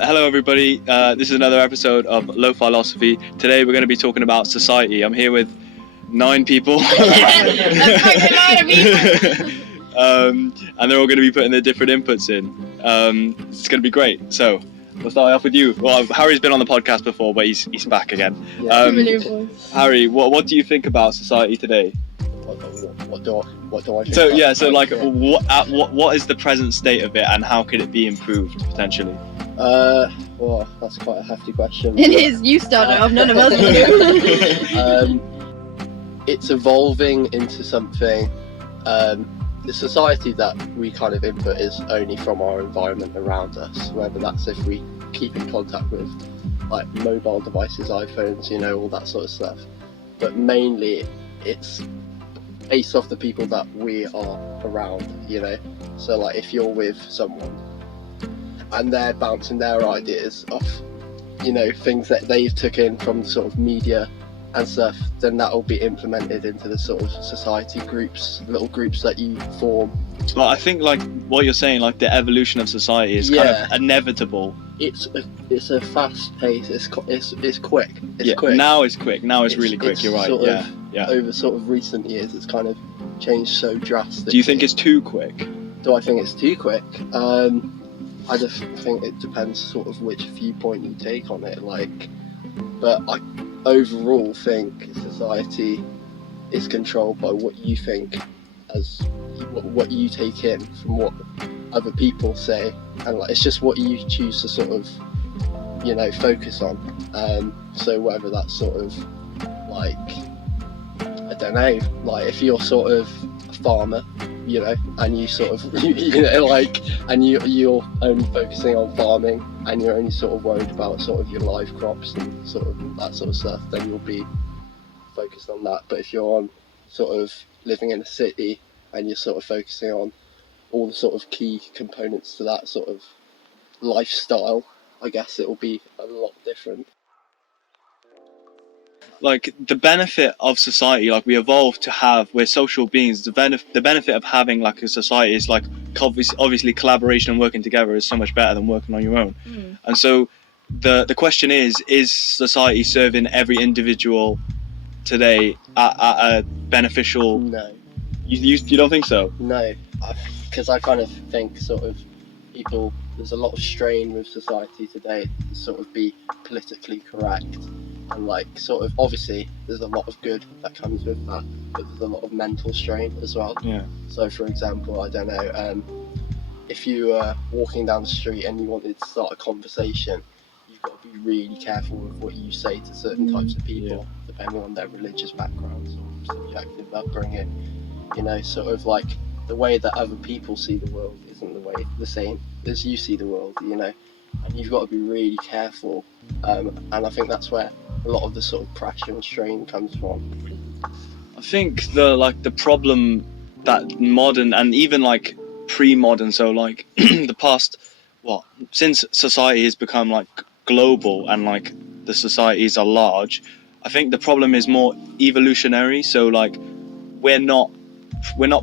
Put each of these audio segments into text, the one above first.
Hello everybody, this is another episode of Lofilosophy. Today we're going to be talking about society. I'm here with 9 people. That's quite a lot of people. And they're all going to be putting their different inputs in. It's going to be great. So, we'll start off with you. Well, Harry's been on the podcast before, but he's back again. Harry, what do you think about society today? What do I think? What is the present state of it, and how could it be improved potentially? Well, that's quite a hefty question. It is. You start off. None of us do. It's evolving into something. The society that we kind of input is only from our environment around us. Whether that's if we keep in contact with like mobile devices, iPhones, all that sort of stuff. But mainly, it's based off the people that we are around. So like if you're with someone and they're bouncing their ideas off, things that they've taken from sort of media and stuff, then that will be implemented into the sort of society groups, little groups that you form. Well, I think like what you're saying, like the evolution of society is kind of inevitable. It's a fast pace. It's quick. It's quick. Now it's quick. Now it's really quick. You're right. Yeah. Over sort of recent years, it's kind of changed so drastically. Do you think it's too quick? Do I think it's too quick? I just think it depends sort of which viewpoint you take on it. But I overall think society is controlled by what you think, as what you take in from what other people say, and it's just what you choose to sort of focus on. So whether that's sort of I don't know, if you're sort of a farmer, and you sort of and you're only focusing on farming, and you're only sort of worried about sort of your live crops and sort of that sort of stuff, then you'll be focused on that. But if you're on sort of living in a city and you're sort of focusing on all the sort of key components to that sort of lifestyle, I guess it will be a lot different. Like the benefit of society, like we evolved to have, we're social beings. The benefit of having like a society is like obviously collaboration and working together is so much better than working on your own. And so the question is society serving every individual today at a beneficial? No. You don't think so? No, because I kind of think sort of people, there's a lot of strain with society today to sort of be politically correct. And sort of obviously there's a lot of good that comes with that, but there's a lot of mental strain as well. Yeah. So for example, I don't know, if you were walking down the street and you wanted to start a conversation, you've got to be really careful with what you say to certain types of people, depending on their religious backgrounds or subjective upbringing. Sort of the way that other people see the world isn't the same as you see the world, and you've got to be really careful. And I think that's where a lot of the sort of pressure and strain comes from. I think the problem that modern and even pre-modern, so the past, since society has become global and the societies are large, I think the problem is more evolutionary. So we're not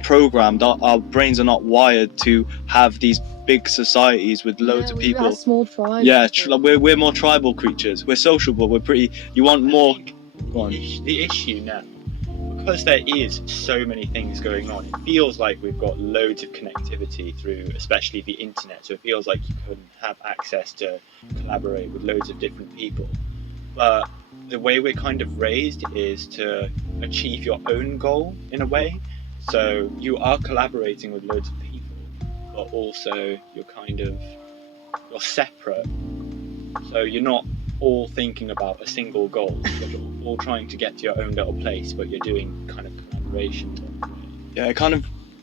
programmed, our brains are not wired to have these big societies with loads of people. We're small tribes. Yeah, we're more tribal creatures. We're sociable, you want more. Go on. The issue now, because there is so many things going on, it feels like we've got loads of connectivity through especially the internet, so it feels like you can have access to collaborate with loads of different people. But the way we're kind of raised is to achieve your own goal in a way. So you are collaborating with loads of people, but also you're separate. So you're not all thinking about a single goal. You're all trying to get to your own little place, but you're doing kind of collaboration. Yeah,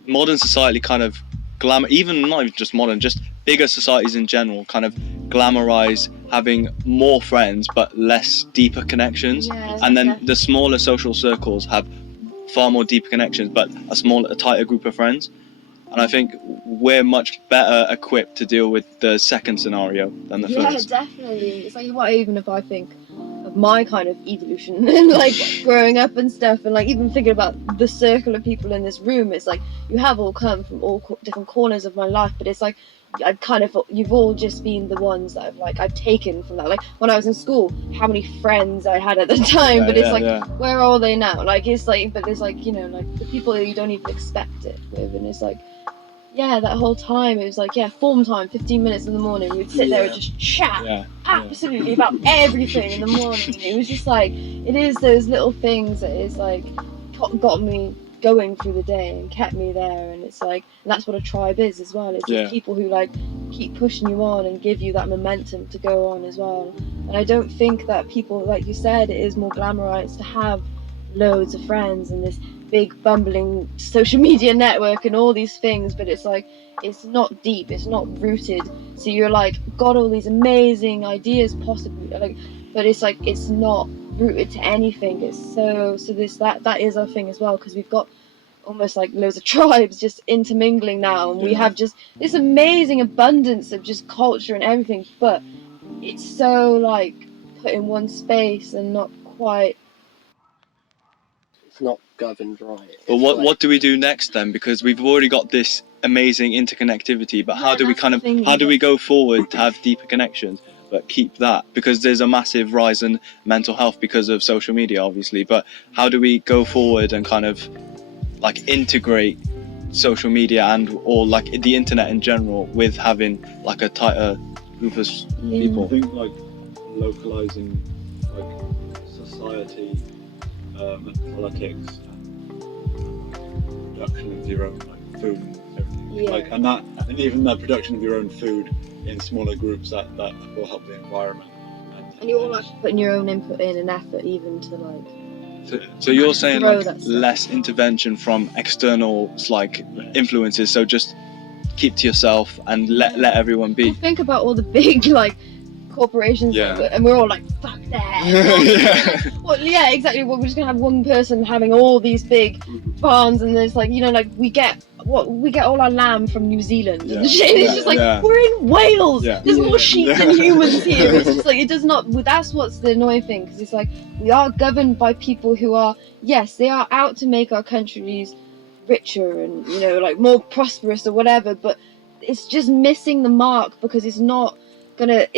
modern society even not even just modern, just bigger societies in general glamorize having more friends but less deeper connections. And then the smaller social circles have far more deeper connections but a tighter group of friends. And I think we're much better equipped to deal with the second scenario than the first. Yeah, definitely. It's even if I think of my kind of evolution and like growing up and stuff, and like even thinking about the circle of people in this room, it's like you have all come from all different corners of my life, but it's like I've kind of, you've all just been the ones that I've taken from that. Like when I was in school, how many friends I had at the time, but it's like where are they now? Like it's like, but it's like, you know, like the people that you don't even expect it with, and it's like, yeah, that whole time it was like, yeah, form time, 15 minutes in the morning, we'd sit there and just chat absolutely about everything in the morning. It was just like, it is those little things that is like got me going through the day and kept me there. And it's like, and that's what a tribe is as well. It's just people who like keep pushing you on and give you that momentum to go on as well. And I don't think that people, like you said, it is more glamorized to have loads of friends and this big bumbling social media network and all these things, but it's like, it's not deep, it's not rooted. So you're like got all these amazing ideas possibly, like, but it's like it's not rooted to anything. It's so that is our thing as well, because we've got almost like loads of tribes just intermingling now, and we have just this amazing abundance of just culture and everything, but it's so like put in one space and not quite, it's not governed right. But what do we do next then? Because we've already got this amazing interconnectivity, but how do we kind of, how do we go forward to have deeper connections but keep that? Because there's a massive rise in mental health because of social media, obviously, but how do we go forward and kind of like integrate social media and or like the internet in general with having like a tighter group of people? I think like localizing like society, politics, production of your own like food and everything. Like, and even the production of your own food in smaller groups that will help the environment. And you're all like putting your own input in and effort even to like. So you're saying like less intervention from external like influences, so just keep to yourself and let everyone be. Well, think about all the big like corporations, and we're all like, fuck that. Well, yeah, exactly. Well, we're just gonna have one person having all these big farms, and there's like, you know, like we get all our lamb from New Zealand and shit. It's just like we're in Wales. There's more sheep than humans here. It's just like it does not. That's what's the annoying thing, because it's like we are governed by people who are, yes, they are out to make our countries richer and, you know, like more prosperous or whatever, but it's just missing the mark, because it's not gonna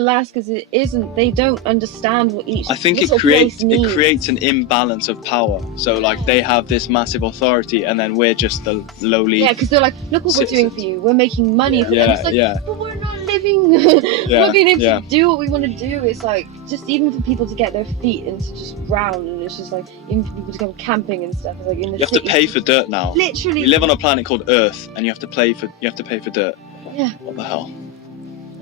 last, because it isn't. They don't understand what each. I think it creates an imbalance of power. So like they have this massive authority, and then we're just the lowly. Yeah, because they're like, look what we're doing for you. We're making money for them. It's like, but we're not living. We're not being able to do what we want to do. It's like just even for people to get their feet into just ground, and it's just like even for people to go camping and stuff. It's like in the you have to pay for dirt now. Literally, we live on a planet called Earth, and you have to pay for dirt. Yeah. What the hell?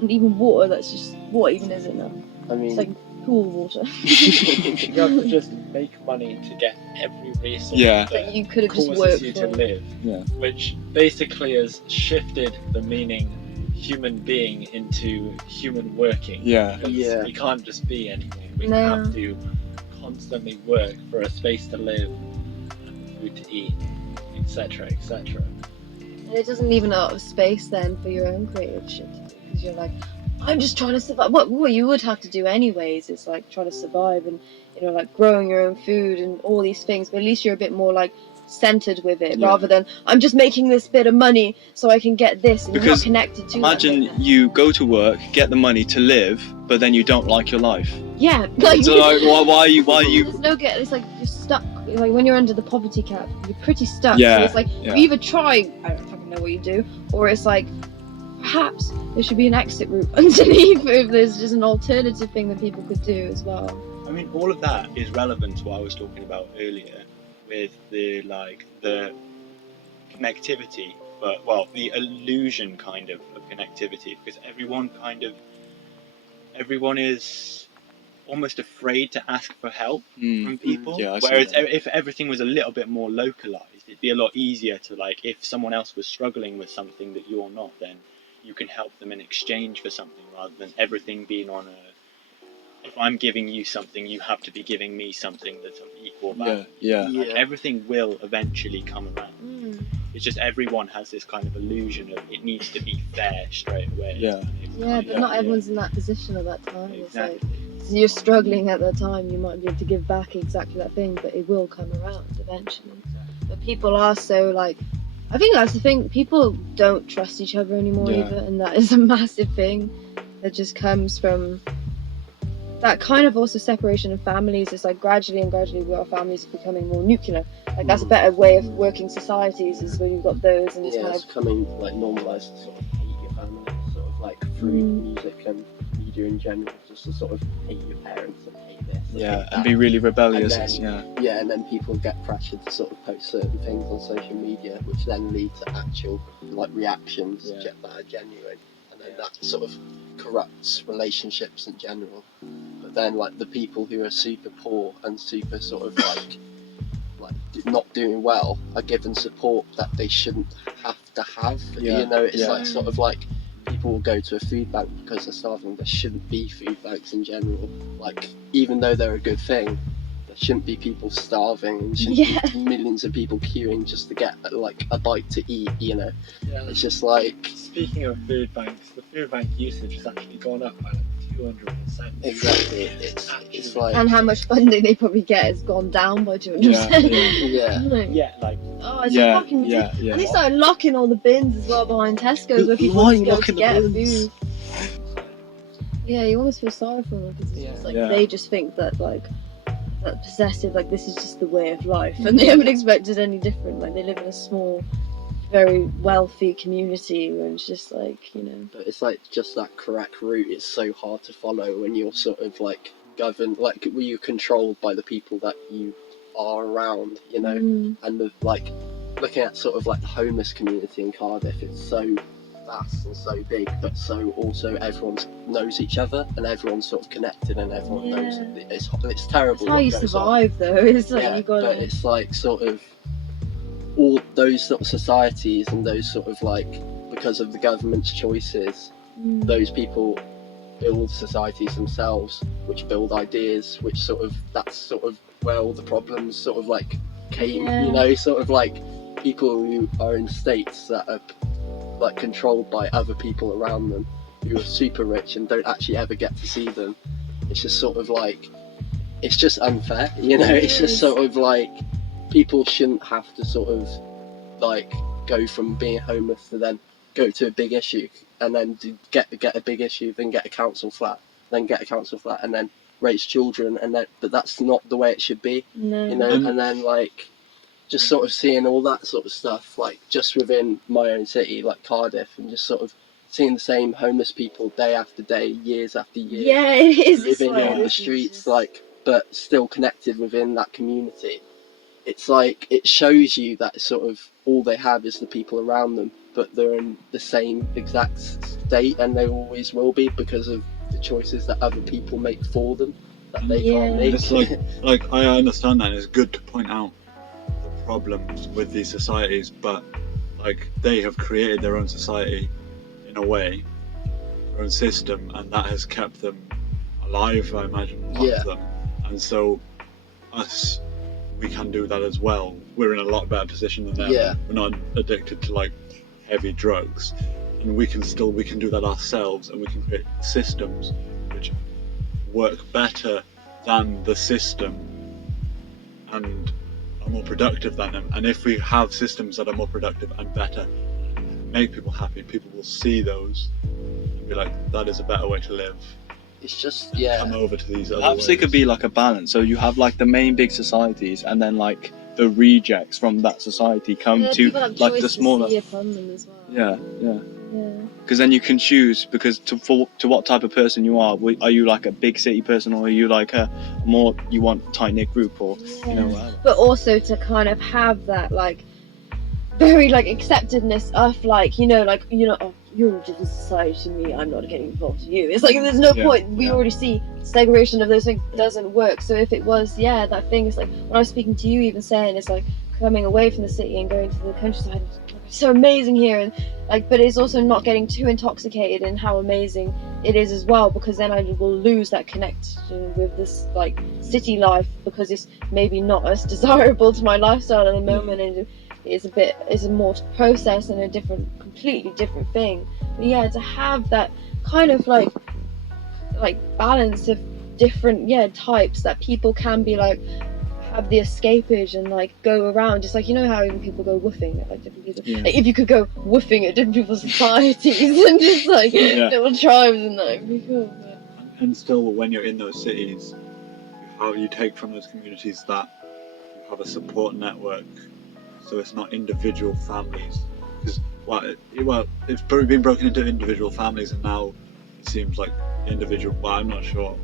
And even water, that's just, what even is it now? I mean, it's like pool water. You have to just make money to get every resource that you could have just worked you for. to live, which basically has shifted the meaning human being into human working. We can't just be anything. We have to constantly work for a space to live, and food to eat, etc., etc. And it doesn't leave enough space then for your own creative shit to do, because you're like, I'm just trying to survive. What you would have to do anyways is like try to survive, and, you know, like growing your own food and all these things, but at least you're a bit more like centered with it, rather than I'm just making this bit of money so I can get this, and because you're not connected to imagine you go to work, get the money to live, but then you don't like your life. Like, so like why are you there's no get. It's like you're stuck. Like when you're under the poverty cap, you're pretty stuck. So it's like you either try, I don't fucking know what you do, or it's like perhaps there should be an exit route underneath, if there's just an alternative thing that people could do as well. I mean, all of that is relevant to what I was talking about earlier with the connectivity, but the illusion kind of connectivity, because everyone is almost afraid to ask for help from people. Whereas if everything was a little bit more localized, it'd be a lot easier to, like, if someone else was struggling with something that you're not, then you can help them in exchange for something, rather than everything being on if I'm giving you something, you have to be giving me something that's of equal value. Like, everything will eventually come around. It's just everyone has this kind of illusion of it needs to be fair straight away. Yeah. Yeah, but not everyone's in that position at that time. Exactly. It's like, so you're struggling at that time, you might be able to give back exactly that thing, but it will come around eventually. But people are so like, I think that's the thing, people don't trust each other anymore either, and that is a massive thing that just comes from that kind of also separation of families. It's like gradually our families are becoming more nuclear. Like that's a better way of working societies, is when you've got those, and it's kind it's of becoming like normalised to sort of hate your family, sort of like through music and media in general, just to sort of hate your parents and hate this. And hate And that. be really rebellious. And then, and then people get pressured to sort of post certain things on social media, which then lead to actual like reactions that are genuine, and then that sort of corrupts relationships in general. But then like the people who are super poor and super sort of like not doing well are given support that they shouldn't have to have. You know, it's like sort of like people will go to a food bank because they're starving. There shouldn't be food banks in general. Like, even though they're a good thing, there shouldn't be people starving, and shouldn't be millions of people queuing just to get like a bite to eat, you know. It's just like, speaking of food banks, the food bank usage has actually gone up by like 200%. exactly, it's like, and how much funding they probably get has gone down by 200%. Yeah, like Oh, it's fucking ridiculous. And they started locking all the bins as well behind Tesco's where people just go to get food. Yeah, you almost feel sorry for them because it's just like they just think that like that possessive, like this is just the way of life, and they haven't expected any different. Like they live in a small, very wealthy community where it's just like, you know. but it's like just that correct route. It's so hard to follow when you're sort of like governed, like when you're controlled by the people that you are around, you know. And the like looking at sort of like the homeless community in Cardiff, it's so vast and so big, but so also everyone knows each other and everyone's sort of connected and everyone knows it. It's terrible. That's how you survive though. It's like you gotta. But it's like sort of all those sort of societies and those sort of like, because of the government's choices, those people build societies themselves, which build ideas, which sort of, that's sort of where all the problems sort of like came, you know, sort of like people who are in states that are like controlled by other people around them who are super rich and don't actually ever get to see them. It's just sort of like, it's just unfair, you know. It's just sort of like, people shouldn't have to sort of like go from being homeless to then go to a big issue and then get a big issue, then get a council flat, then get a council flat, and then raise children, and then, but that's not the way it should be, you know. And then like just sort of seeing all that sort of stuff like just within my own city, like Cardiff, and just sort of seeing the same homeless people day after day, years after years, it is living on the streets, like, but still connected within that community. It's like, it shows you that sort of all they have is the people around them, but they're in the same exact state, and they always will be, because of the choices that other people make for them that they can't make. It's like I understand that, and it's good to point out the problems with these societies, but like they have created their own society in a way, their own system, and that has kept them alive, I imagine, a lot of them. And so us, we can do that as well. We're in a lot better position than them. We're not addicted to like heavy drugs, and we can do that ourselves, and we can create systems which work better than the system and are more productive than them. And if we have systems that are more productive and better, make people happy, people will see those and be like, that is a better way to live. It's just, come over to these other Perhaps it could be like a balance. So you have like the main big societies, and then like the rejects from that society come to like the smaller. Because then you can choose, because to what type of person you are. Are you like a big city person, or are you like a more, you want tight knit group, or you know, whatever. But also to kind of have that like very like acceptedness of like, you know, oh, you're a different society to me, I'm not getting involved in you. It's like there's no point. We already see segregation of those things doesn't work. So if it was that thing, it's like when I was speaking to you, even saying it's like coming away from the city and going to the countryside, it's so amazing here, and like, but it's also not getting too intoxicated in how amazing it is as well, because then I will lose that connection with this like city life, because it's maybe not as desirable to my lifestyle at the moment, and is a more process and a completely different thing. But yeah, to have that kind of like balance of different types that people can be like have the escapage and like go around, just like, you know how even people go woofing at like different people. Like, if you could go woofing at different people's societies and just like little tribes and that, it'd be cool. But... And still, when you're in those cities, you take from those communities that you have a support network, so it's not individual families. Because it's probably been broken into individual families, and now it seems like individual. Well, I'm not sure.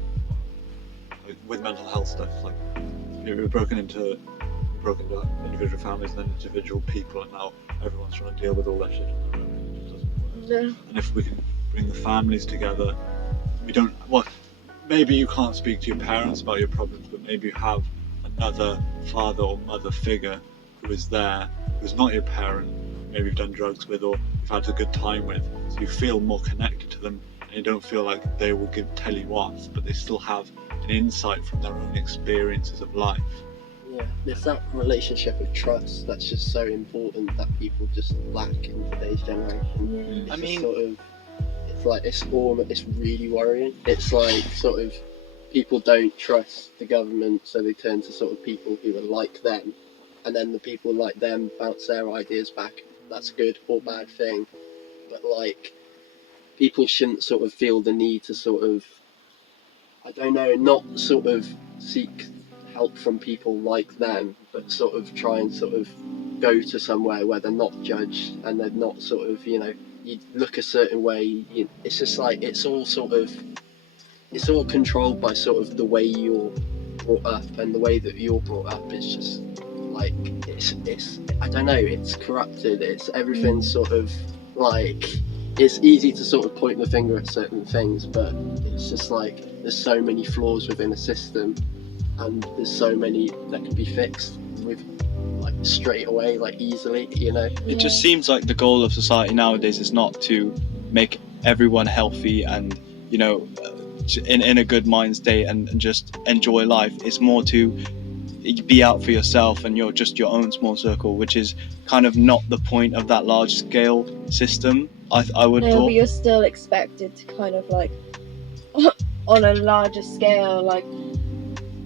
Like, with mental health stuff, like we're broken into individual families, and then individual people, and now everyone's trying to deal with all that shit on their own, and it just doesn't work. And if we can bring the families together, we don't. Well, maybe you can't speak to your parents about your problems, but maybe you have another father or mother figure who is there, who's not your parent, maybe you've done drugs with or you've had a good time with, so you feel more connected to them, and you don't feel like they will tell you off, but they still have an insight from their own experiences of life. Yeah, there's that relationship of trust that's just so important that people just lack in today's generation. Yeah. I mean, sort of, it's like it's really worrying. It's like sort of people don't trust the government, so they turn to sort of people who are like them, and then the people like them bounce their ideas back. That's a good or bad thing, but like people shouldn't sort of feel the need to sort of, I don't know, not sort of seek help from people like them, but sort of try and sort of go to somewhere where they're not judged and they're not sort of, you know, you look a certain way. It's just like it's all controlled by sort of the way you're brought up, and the way that you're brought up is just like it's I don't know, it's corrupted. It's everything sort of like, it's easy to sort of point the finger at certain things, but it's just like there's so many flaws within a system, and there's so many that can be fixed with like straight away, like easily, you know. It just seems like the goal of society nowadays is not to make everyone healthy and, you know, in a good mind state and just enjoy life. It's more to be out for yourself and you're just your own small circle, which is kind of not the point of that large scale system. I would no, thought. but you're still expected to kind of like on a larger scale, like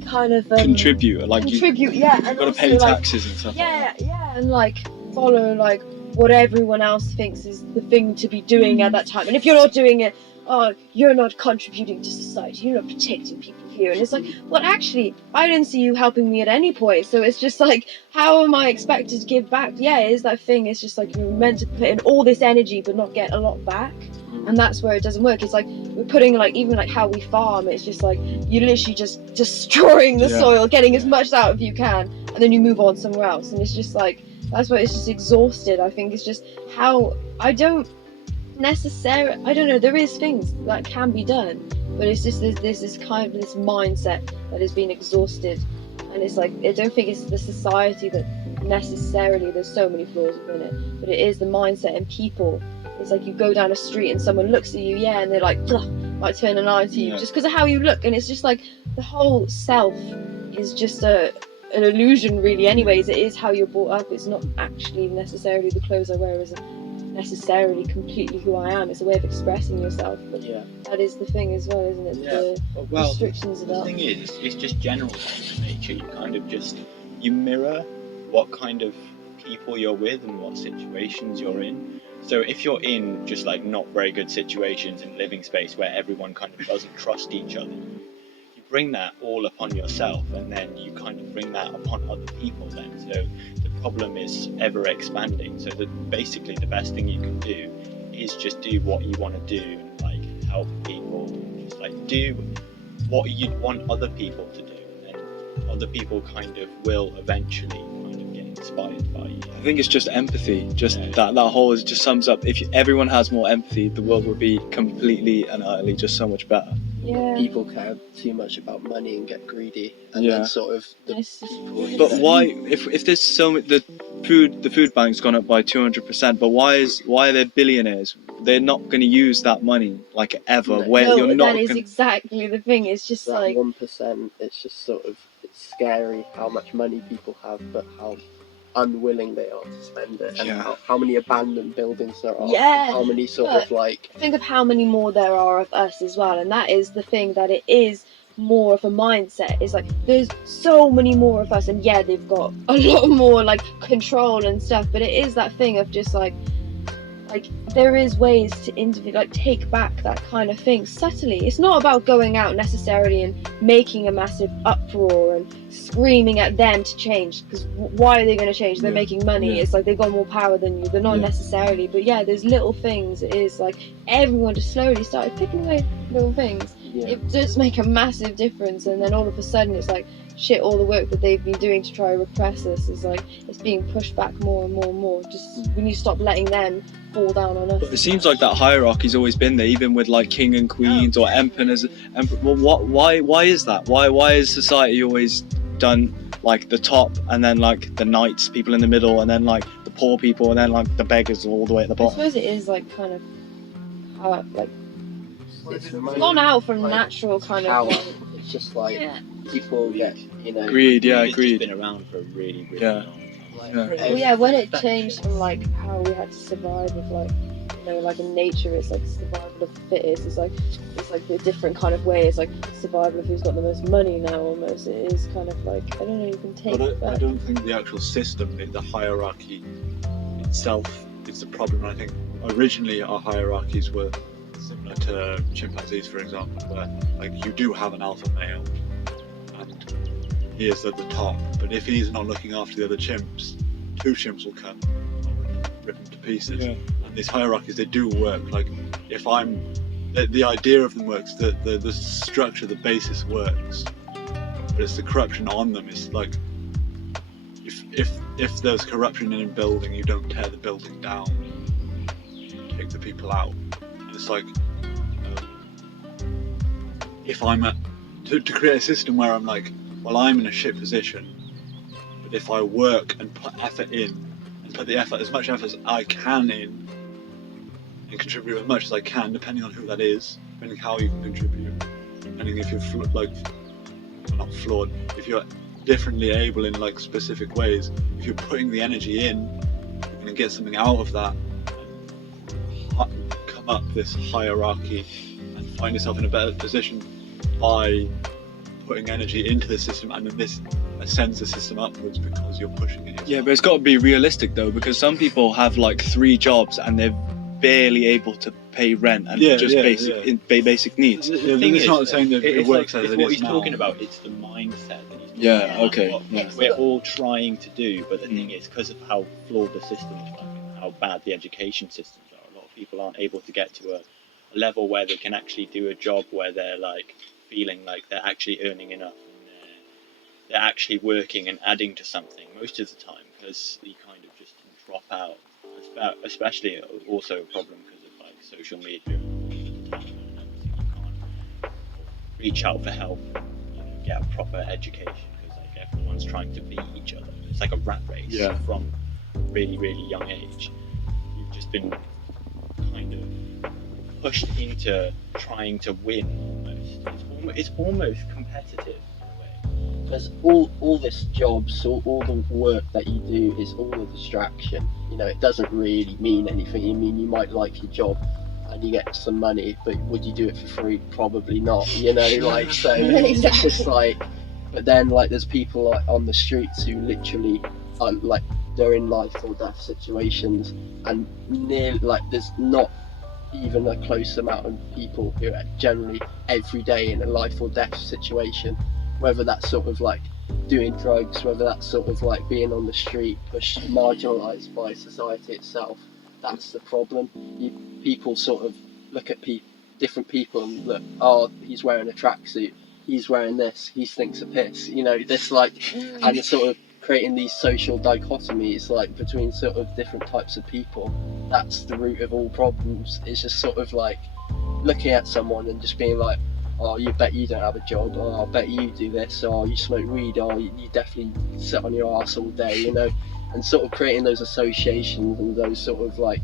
kind of contribute, like contribute, yeah, and you've got to also, pay like, taxes and stuff. Yeah, and like follow like what everyone else thinks is the thing to be doing at that time. And if you're not doing it, oh, you're not contributing to society, you're not protecting people here. And it's like, well, actually, I didn't see you helping me at any point. So it's just like, how am I expected to give back? Yeah, it is that thing. It's just like you're meant to put in all this energy but not get a lot back. And that's where it doesn't work. It's like we're putting like, even like how we farm, it's just like you're literally just destroying the soil, getting as much out of you can, and then you move on somewhere else. And it's just like, that's why it's just exhausted. I think it's just how I don't know, there is things that can be done, but it's just there's this kind of this mindset that has been exhausted. And it's like, I don't think it's the society that necessarily, there's so many flaws within it, but it is the mindset and people. It's like you go down a street and someone looks at you, and they're like, might turn an eye to you just because of how you look. And it's just like the whole self is just an illusion, really. Anyways, it is how you're brought up. It's not actually necessarily the clothes I wear isn't necessarily completely who I am. It's a way of expressing yourself. But that is the thing as well, isn't it? The restrictions the about. thing is, it's just general nature. You kind of you mirror what kind of people you're with and what situations you're in. So if you're in just like not very good situations in living space where everyone kind of doesn't trust each other, you bring that all upon yourself, and then you kind of bring that upon other people then. So the problem is ever expanding. So that basically the best thing you can do is just do what you want to do and like help people, just like do what you'd want other people to do, and then other people kind of will eventually kind of get inspired by you. I think it's just empathy. Just that whole just sums up. If everyone has more empathy, the world would be completely and utterly just so much better. Yeah. People care too much about money and get greedy, and then sort of But why, if there's so much, the food bank's gone up by 200%, but why are they billionaires? They're not going to use that money like ever. That is exactly the thing. It's just that like 1%. It's just sort of, it's scary how much money people have, but how unwilling they are to spend it, and Yeah. how many abandoned buildings there are, Yeah, how many sort but of like think of how many more there are of us as well, and that is the thing, that it is more of a mindset. It's like there's so many more of us, and yeah, they've got a lot more like control and stuff, but it is that thing of just like there is ways to like take back that kind of thing subtly. It's not about going out necessarily and making a massive uproar and screaming at them to change, because why are they going to change? They're making money. It's like they've got more power than you. They're not necessarily, but yeah, there's little things. It is like everyone just slowly started picking away little things. It does make a massive difference, and then all of a sudden it's like shit, all the work that they've been doing to try to repress us is like it's being pushed back more and more and more. Just when you stop letting them fall down on us. But it seems like that hierarchy's always been there, even with like king and queens or emperors. Well, why is that? Why is society always done like the top, and then like the knights, people in the middle, and then like the poor people, and then like the beggars all the way at the I bottom? suppose it is like kind of how like it's gone out from natural kind of like, it's just like people get, you know, Greed, It's greed. been around for a really, really Yeah. long time. well, yeah, when it changed from like how we had to survive with like, you know, like in nature it's like survival of the fittest. It's like a different kind of way. It's like survival of who's got the most money now. Almost it is kind of like, I don't know, you can take But it I back. don't think the actual system, the hierarchy itself, is the problem. I think originally our hierarchies were similar to chimpanzees, for example, where like you do have an alpha male and he is at the top, but if he's not looking after the other chimps, two chimps will come and rip him to pieces. And these hierarchies, they do work. Like if I'm the idea of them works, the structure, the basis works, but it's the corruption on them. It's like if there's corruption in a building, you don't tear the building down, you take the people out. And it's like if I'm to create a system where I'm like, well, I'm in a shit position, but if I work and put effort in, and put the effort, as much effort as I can in, and contribute as much as I can, depending on who that is, depending how you can contribute, depending if you're not flawed, if you're differently able in like specific ways, if you're putting the energy in, you're going to get something out of that, and come up this hierarchy and find yourself in a better position by putting energy into the system, and then this ascends the system upwards because you're pushing it yourself. Yeah, but it's got to be realistic though, because some people have like 3 jobs and they're barely able to pay rent and basic needs. It's not saying that it works like, as it's it what is he's now. talking about. It's the mindset that he's talking Yeah, about. okay, What yeah. we're all trying to do, but the thing is, because of how flawed the system is, like, and how bad the education systems are, a lot of people aren't able to get to a level where they can actually do a job where they're like feeling like they're actually earning enough and they're actually working and adding to something most of the time, because you kind of just drop out. Especially also a problem because of like social media and everything. You can't reach out for help, you know, get a proper education, because like everyone's trying to beat each other. It's like a rat race from a really, really young age. You've just been kind of pushed into trying to win almost. It's almost competitive in a way. Because all this jobs, all the work that you do is all a distraction. You know, it doesn't really mean anything. I mean, you might like your job and you get some money, but would you do it for free? Probably not. You know, like, so it's just like, but then like there's people like on the streets who literally are like, they're in life or death situations, and like there's not even a close amount of people who are generally every day in a life or death situation, whether that's sort of like doing drugs, whether that's sort of like being on the street, pushed, marginalised by society itself. That's the problem. People sort of look at different people and look, oh, he's wearing a tracksuit, he's wearing this, he stinks of piss, you know, this like, and it's sort of creating these social dichotomies like between sort of different types of people. That's the root of all problems. It's just sort of like looking at someone and just being like, oh, you bet you don't have a job, oh, I bet you do this, oh, you smoke weed, oh, you definitely sit on your arse all day, you know, and sort of creating those associations and those sort of like,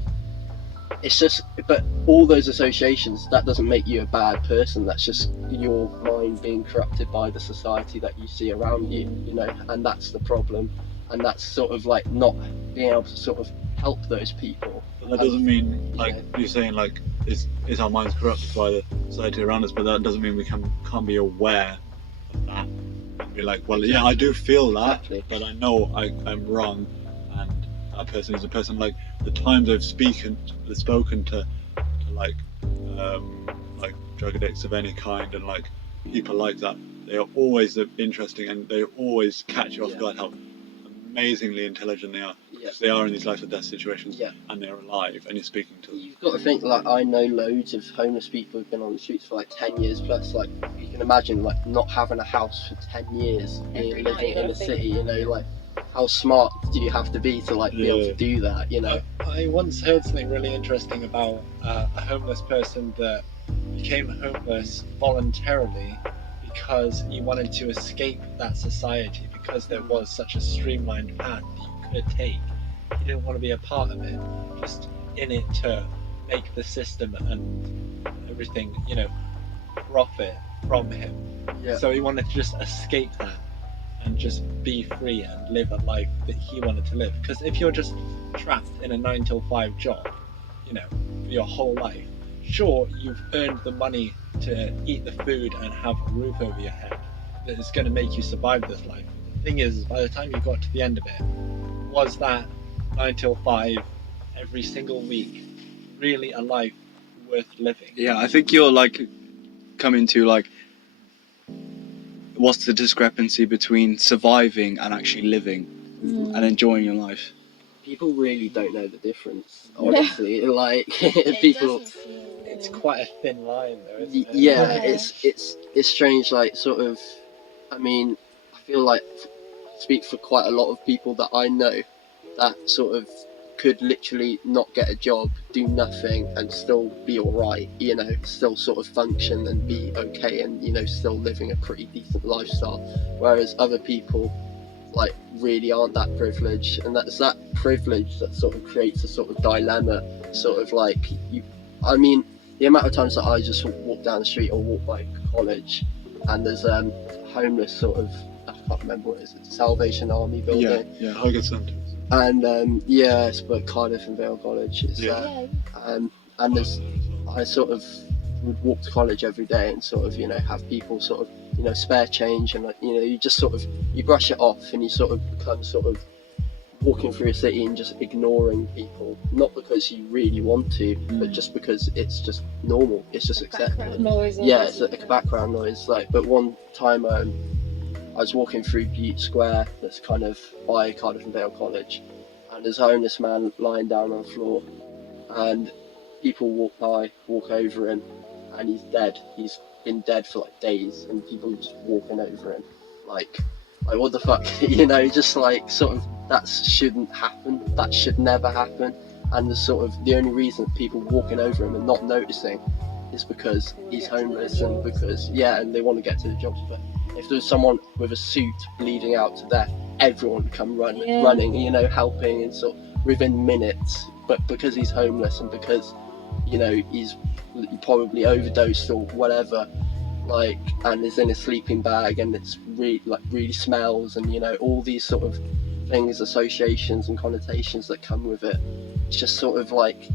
it's just, but all those associations, that doesn't make you a bad person, that's just your mind being corrupted by the society that you see around you, you know, and that's the problem. and that's sort of like not being able to sort of help those people. But that doesn't mean, like you're saying, like is our minds corrupted by the society around us, but that doesn't mean we can't be aware of that. Be like, well, yeah, I do feel that, Exactly. but I know I'm wrong, and that person is a person. Like the times I've spoken to like drug addicts of any kind, and like people like that, they are always interesting, and they always catch you off guard how amazingly intelligent they are. Because they are in these life or death situations, and they're alive, and you're speaking to them. You've got to think, like, I know loads of homeless people who've been on the streets for like 10 years plus. Like, you can imagine, like, not having a house for 10 years, living in a city, you know, like, how smart do you have to be to, like, be able to do that, you know? I once heard something really interesting about a homeless person that became homeless voluntarily because he wanted to escape that society, because there was such a streamlined path that you could take. He didn't want to be a part of it, just in it to make the system and everything, you know, profit from him. So he wanted to just escape that and just be free and live a life that he wanted to live. Because if you're just trapped in a 9 till 5 job, you know, for your whole life, sure, you've earned the money to eat the food and have a roof over your head that is going to make you survive this life. The thing is, by the time you got to the end of it, was that 9 till 5 every single week really a life worth living? Yeah, I think you're like coming to like, what's the discrepancy between surviving and actually living and enjoying your life? People really don't know the difference, honestly. Like, people. It's quite a thin line, though, isn't it? Yeah, it's strange. Like, sort of. I mean, I feel like I speak for quite a lot of people that I know that sort of could literally not get a job, do nothing, and still be alright, you know, still sort of function and be okay, and, you know, still living a pretty decent lifestyle. Whereas other people, like, really aren't that privileged, and that's that privilege that sort of creates a sort of dilemma, sort of like, I mean, the amount of times that I just walk down the street or walk by college, and there's homeless sort of, I can't remember what it is, it's Salvation Army building. Yeah, Huggett Centre. And it's but Cardiff and Vale College. It's, and there's, I sort of would walk to college every day and sort of, you know, have people sort of, you know, spare change, and, like, you know, you just sort of, you brush it off, and you sort of become sort of walking through a city and just ignoring people, not because you really want to, but just because it's just normal, it's just accepted. It's like a background noise. Like, but one time I was walking through Butte Square, that's kind of by Cardiff and Vale College, and there's a homeless man lying down on the floor, and people walk over him, and he's dead. He's been dead for like days, and people just walking over him, like what the fuck, you know, just like sort of, that shouldn't happen, that should never happen. And the sort of, the only reason people walking over him and not noticing is because he's homeless, and because, and they want to get to the jobs. But if there's someone with a suit bleeding out to death, everyone would come running, you know, helping, and sort of within minutes. But because he's homeless, and because, you know, he probably overdosed or whatever, like, and is in a sleeping bag, and it's really smells, and, you know, all these sort of things, associations and connotations that come with it. It's just sort of like,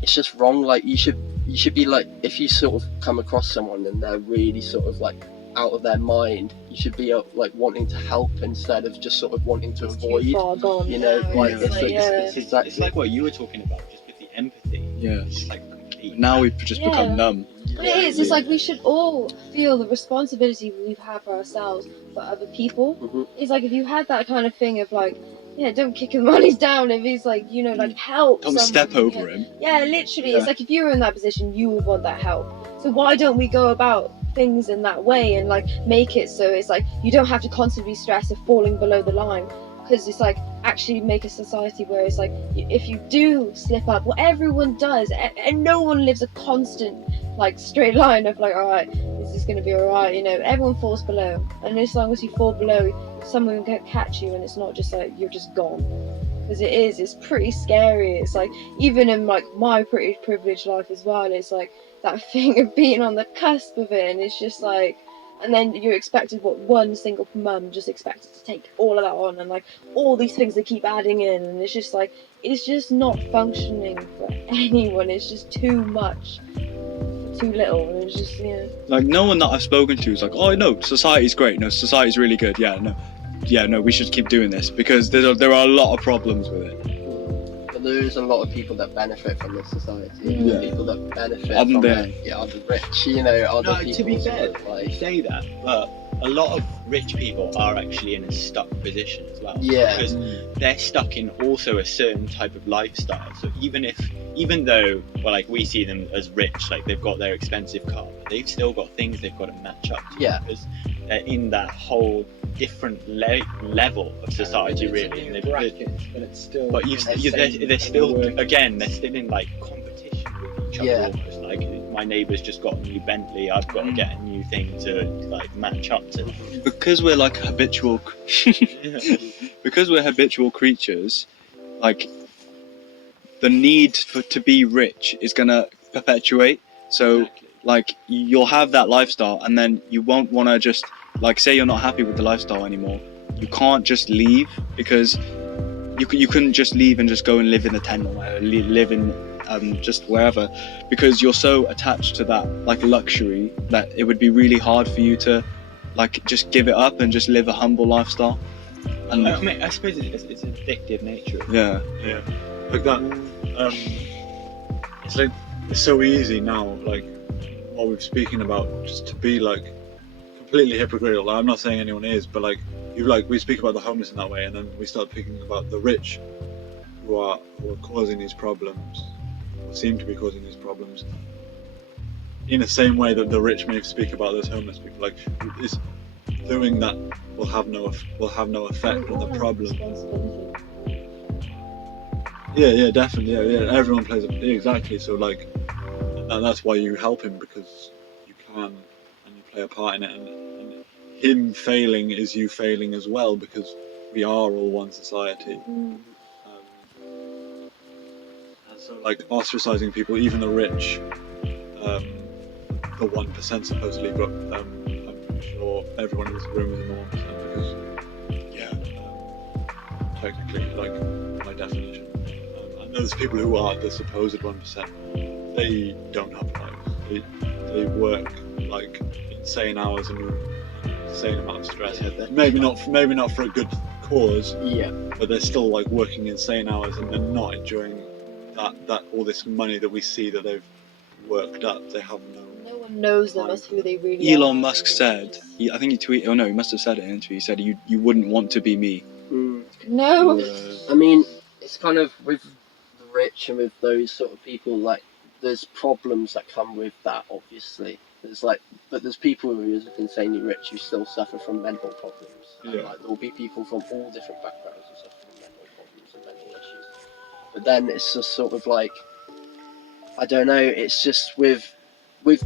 it's just wrong. Like, you should be like, if you sort of come across someone and they're really sort of like out of their mind, you should be like wanting to help instead of just sort of wanting to avoid, you know, like, it's exactly, it's like what you were talking about, just with the empathy. Yeah. It's like complete. Now we've just become numb. But it is, it's like we should all feel the responsibility we have for ourselves, for other people. It's like, if you had that kind of thing of like, don't kick him while he's down, if he's like, you know, like, help. Don't step over him. Yeah, literally. It's like, if you were in that position, you would want that help. So why don't we go about things in that way, and like make it so it's like you don't have to constantly stress of falling below the line? Because it's like, actually make a society where it's like, if you do slip up, what everyone does, and no one lives a constant like straight line of like, alright, this is gonna be alright, you know, everyone falls below, and as long as you fall below, someone can catch you, and it's not just like you're just gone. Because it's pretty scary. It's like, even in like my pretty privileged life as well, it's like that thing of being on the cusp of it, and it's just like, and then you're expected, what, one single mum just expected to take all of that on, and like all these things they keep adding in, and it's just like, it's just not functioning for anyone. It's just too much for too little, and it's just, yeah. Like, no one that I've spoken to is like, oh no, society's great, no, society's really good, yeah, no, we should keep doing this, because there are a lot of problems with it. But there's a lot of people that benefit from this society. Yeah. People that benefit from it, other rich, you know, other people. To be fair, like, you say that, but a lot of rich people are actually in a stuck position as well. Yeah. Because they're stuck in also a certain type of lifestyle. So even though, well, like, we see them as rich, like they've got their expensive car, but they've still got things they've got to match up to. Yeah. Because they're in that whole different level of society, really. And brackets, but it's still. but they're still in like competition with each other almost. Like, my neighbour's just got a new Bentley, I've got to get a new thing to like match up to. Because we're like habitual because we're habitual creatures, like the need to be rich is gonna perpetuate. So Exactly. like you'll have that lifestyle, and then you won't want to just, like, say you're not happy with the lifestyle anymore, you can't just leave, because you couldn't just leave and just go and live in a tent or whatever, live in just wherever, because you're so attached to that like luxury that it would be really hard for you to like just give it up and just live a humble lifestyle. And I mean, I suppose it's an addictive nature. yeah, like that. It's like, it's so easy now, like what we're speaking about, just to be like completely hypocritical. Like, I'm not saying anyone is, but like we speak about the homeless in that way, and then we start thinking about the rich who are causing these problems, or seem to be causing these problems, in the same way that the rich may speak about those homeless people. Like, it's doing that will have no effect on the problem. Yeah, definitely. Yeah. Everyone plays it. Exactly. So like, and that's why you help him, because you can, and you play a part in it. And him failing is you failing as well, because we are all one society. And so like ostracizing people, even the rich, the 1% supposedly, but I'm sure everyone in this room is in the 1%, because technically, like, by definition. And those people who are the supposed 1%, they don't have lives. They work like insane hours and insane amount of stress. Maybe not for a good cause. Yeah. But they're still like working insane hours, and they're not enjoying that all this money that we see that they've worked up. They have no one knows them as who they really are. Elon Musk said, I think he tweeted, he must have said it in an interview, he said, you wouldn't want to be me. No. I mean, it's kind of with the rich and with those sort of people, like, there's problems that come with that, obviously. But there's people who are insanely rich who still suffer from mental problems. And, like, there'll be people from all different backgrounds who suffer from mental problems and mental issues. But then it's just sort of like, I don't know, it's just with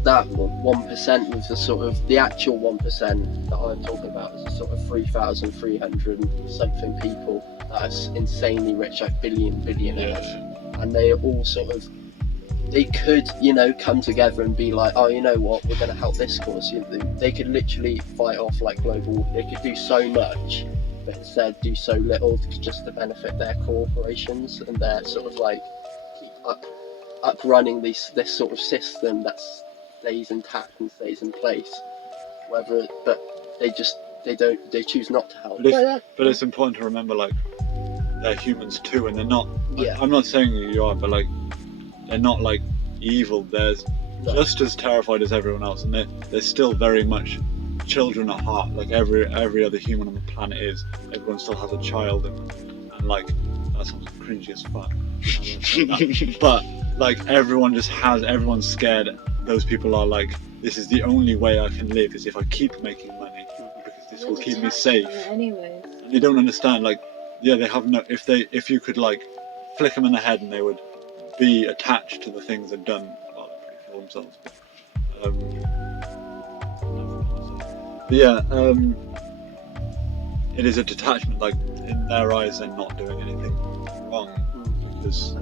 that 1%, with the sort of the actual 1% that I'm talking about, is a sort of 3,300 something people that are insanely rich, like billionaires, and they are all sort of, they could, come together and be like, oh, you know what, we're going to help this cause. They could literally fight off like global. They could do so much, but instead do so little just to benefit their corporations, and their sort of like keep up running this sort of system that stays intact and stays in place. But they choose not to help. But it's important to remember, like, they're humans too, and they're not. Like, I'm not saying you are, but like, they're not like evil. They're just as terrified as everyone else, and they're still very much children at heart. Like every other human on the planet is. Everyone still has a child, and like, that sounds cringy as fuck. But like, everyone's scared. Those people are like, this is the only way I can live, is if I keep making money, because this will keep me safe. Anyways. And they don't understand, like, they have no. If you could like flick them in the head, and they would be attached to the things they've done. Well, they probably kill themselves. It is a detachment. Like, in their eyes, they're not doing anything wrong, because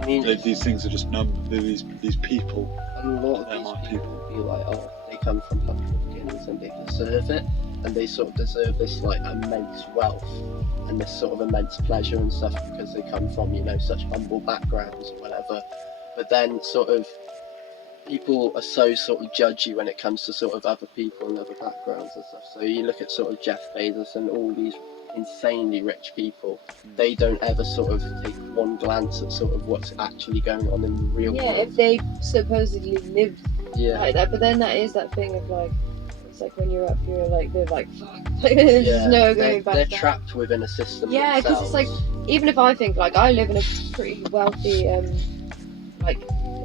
these things are just numb. These people. And a lot of these people feel like, oh, they come from humble beginnings and they deserve it, and they sort of deserve this like immense wealth and this sort of immense pleasure and stuff because they come from, you know, such humble backgrounds or whatever. But then sort of people are so sort of judgy when it comes to sort of other people and other backgrounds and stuff. So you look at sort of Jeff Bezos and all these insanely rich people, they don't ever sort of take one glance at sort of what's actually going on in the real world. If they supposedly lived like that, but then that is that thing of like, it's like when you're up, you're like, they're like, fuck, there's no going back. They're trapped within a system. Yeah, because it's like, even if I think like I live in a pretty wealthy like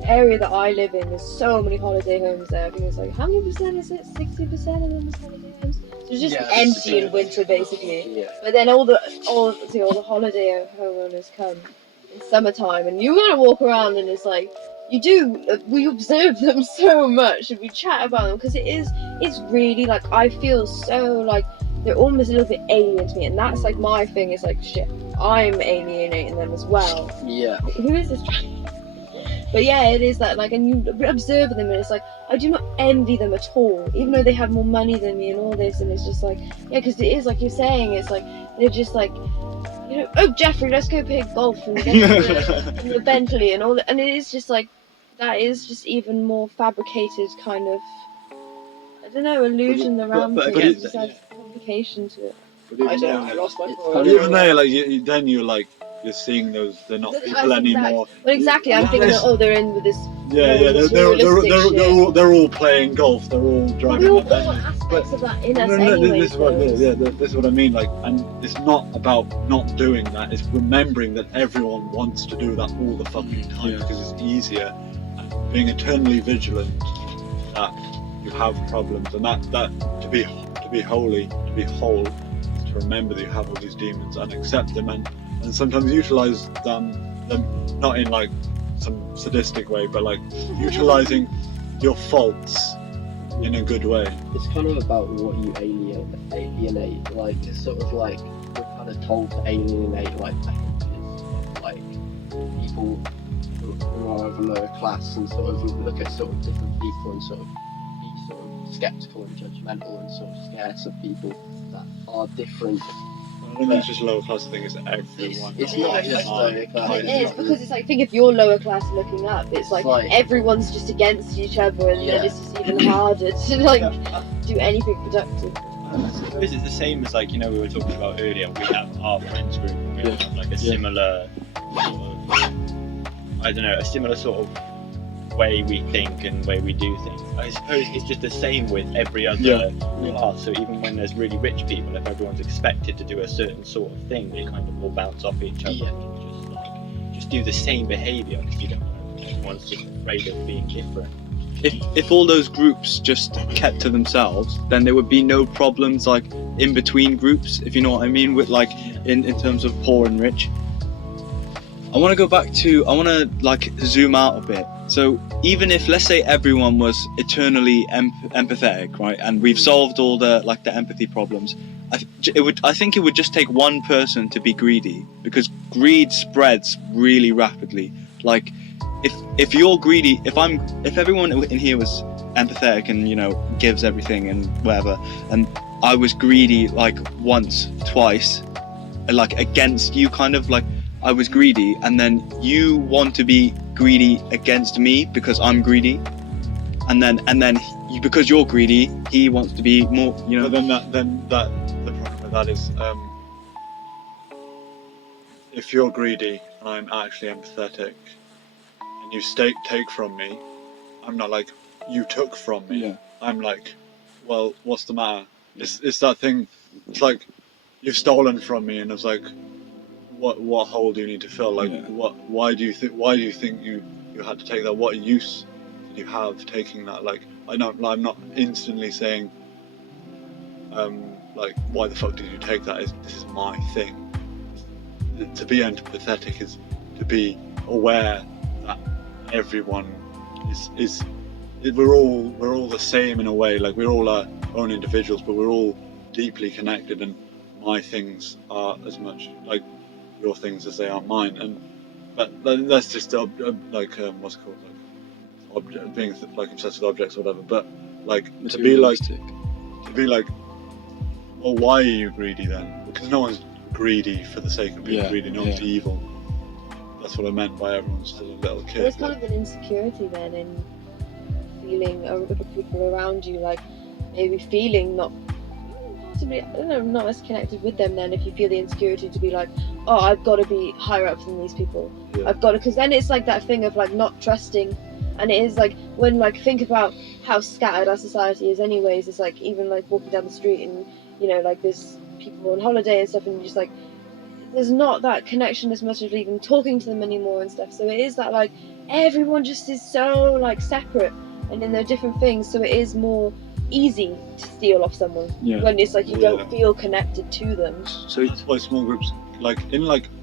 area that I live in, there's so many holiday homes there. I think it's like, how many percent is it? 60% of them is holiday homes. So it's just empty in winter basically. Yeah. But then all the holiday homeowners come in summertime, and you gotta walk around, and it's like we observe them so much, and we chat about them because it's really like, I feel so like they're almost a little bit alien to me, and that's like my thing. Is like, shit, I'm alienating them as well. Yeah. Who is this? But yeah, it is that, like, and you observe them, and it's like, I do not envy them at all, even though they have more money than me and all this, and it's just like, yeah, because it is like you're saying, it's like they're just like, you know, oh Jeffrey, let's go play golf and get in the Bentley and all that, and it is just like, that is just even more fabricated kind of, I don't know, illusion around but things. again, It just adds complication to it. I don't know, I lost my It's point. Even there, like then you're like, you're seeing those, they're not That's people anymore. Well, exactly. I'm thinking, they're in with this. They're all playing golf. They're all driving. We all their want Bentleys. aspects of that in us No, anyway. this is what, this is what I mean. Like, and it's not about not doing that. It's remembering that everyone wants to do that all the fucking time because it's easier. And being eternally vigilant that you have problems, and that to be holy, to be whole, is to remember that you have all these demons and accept them, and sometimes utilize them not in like some sadistic way, but like utilizing your faults in a good way. It's kind of about what you alienate. Like, it's sort of like we're kind of told to alienate like behaviors, like people who are of a lower class, and sort of look at sort of different people and sort of be sort of skeptical and judgmental and sort of scarce of people that are different. I don't think it's just lower class. I think it's everyone. It's not just lower class. It is, because it's like, think if you're lower class looking up, it's like everyone's just against each other, and then it's just even harder to like do anything productive. I suppose it's the same as, like, you know, we were talking about earlier, we have our friends group, and we all have like a similar sort of, I don't know, a similar sort of way we think and way we do things. I suppose it's just the same with every other class. So even when there's really rich people, if everyone's expected to do a certain sort of thing, they kind of all bounce off each other and just do the same behaviour, because you don't know, everyone's just afraid of being different. If all those groups just kept to themselves, then there would be no problems like in between groups, if you know what I mean, with like in terms of poor and rich. I want to go back to, I want to like zoom out a bit. So even if, let's say, everyone was eternally empathetic, right, and we've solved all the like the empathy problems, I think it would just take one person to be greedy, because greed spreads really rapidly. Like if you're greedy, if everyone in here was empathetic and, you know, gives everything and whatever, and I was greedy like once, twice, like against you, kind of like I was greedy, and then you want to be greedy against me because I'm greedy, and then you, because you're greedy, he wants to be more, you know. But then the problem with that is, if you're greedy and I'm actually empathetic, and you take from me, I'm not like, you took from me. Yeah. I'm like, well, what's the matter? It's that thing. It's like you've stolen from me, and it's like, what hole do you need to fill? Like, why do you think you had to take that? What use did you have taking that? Like, I'm not instantly saying, like, why the fuck did you take that? This is my thing. To be empathetic is to be aware that everyone is we're all the same in a way. Like, we're all our own individuals, but we're all deeply connected, and my things are as much like your things as they are mine. But that's just like what's it called, like being like obsessed with objects or whatever. But like to be like, well, why are you greedy then? Because no one's greedy for the sake of being greedy. No one's evil. That's what I meant by everyone's still a little kid. There's kind of an insecurity then in feeling a group of people around you, like maybe feeling not possibly, I don't know, not as connected with them. Then if you feel the insecurity to be like, oh, I've got to be higher up than these people. I've got to, because then it's like that thing of like not trusting. And it is like when like think about how scattered our society is anyways. It's like even like walking down the street and you know like there's people on holiday and stuff and just like there's not that connection as much as even talking to them anymore and stuff. So it is that like everyone just is so like separate and in their different things. So it is more easy to steal off someone when it's like you don't feel connected to them. So that's why small groups like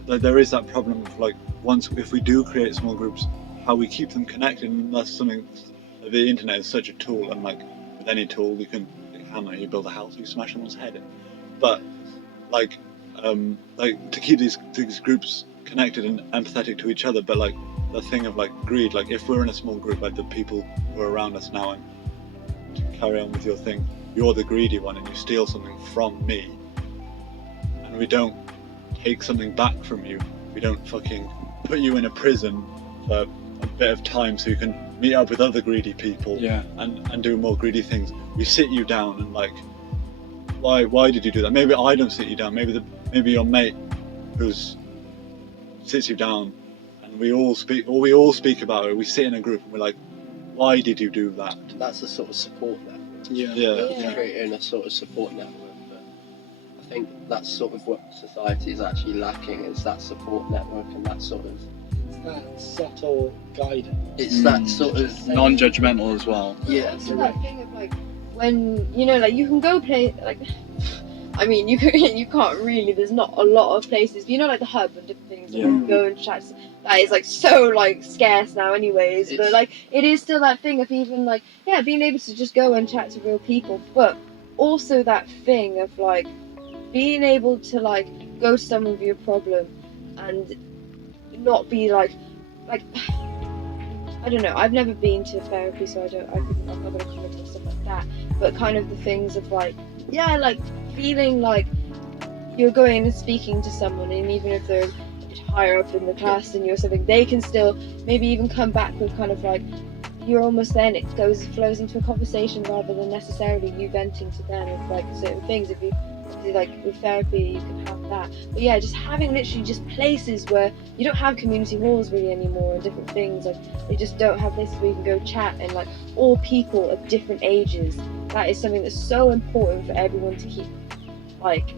there is that problem of like once if we do create small groups, how we keep them connected, and that's something. The internet is such a tool, and like with any tool, you can hammer, you build a house, you smash someone's head in. But like to keep these groups connected and empathetic to each other, but like the thing of like greed, like if we're in a small group, like the people who are around us now, and to carry on with your thing, you're the greedy one, and you steal something from me, and we don't take something back from you. We don't fucking put you in a prison for a bit of time so you can meet up with other greedy people and do more greedy things. We sit you down and like, why did you do that? Maybe I don't sit you down. Maybe your mate sits you down, and we all speak about it. We sit in a group and we're like, why did you do that? That's a sort of support network. Yeah. Creating a sort of support network. But I think that's sort of what society is actually lacking, is that support network and that sort of that subtle guidance. It's that sort of non-judgmental as well. Yeah. So that thing of like when you know like you can go play like I mean you can't really, there's not a lot of places, but you know like the hub and different things where you go and chat, that is like so like scarce now anyways, but like it is still that thing of even like being able to just go and chat to real people, but also that thing of like being able to like go to someone with your problem and not be like I don't know, I've never been to therapy, so I'm not gonna comment on stuff like that, but kind of the things of like like feeling like you're going and speaking to someone, and even if they're a bit higher up in the class than you or something, they can still maybe even come back with kind of like you're almost then it flows into a conversation rather than necessarily you venting to them of like certain things. If you like with therapy you can have that, but just having literally just places where you don't have community halls really anymore and different things, like they just don't have places where you can go chat and like all people of different ages. That is something that's so important for everyone to keep like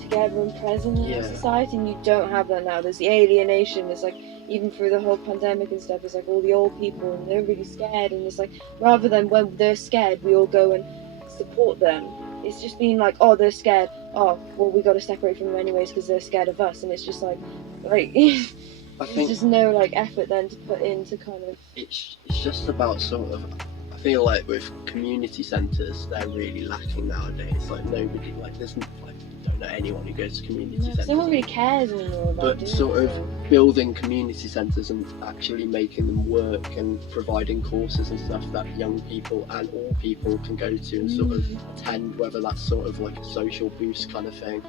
together and present in our society, and you don't have that now. There's the alienation, it's like even through the whole pandemic and stuff, it's like all the old people and they're really scared, and it's like rather than when they're scared we all go and support them, it's just been like, oh, they're scared, oh well we got to separate from them anyways because they're scared of us, and it's just like there's just no like effort then to put into kind of it's just about sort of, I feel like with community centres they're really lacking nowadays. Like nobody, like there's like don't know anyone who goes to community centres. No one really cares anymore about but sort of building community centres and actually making them work and providing courses and stuff that young people and all people can go to and sort of attend, whether that's sort of like a social boost kind of thing.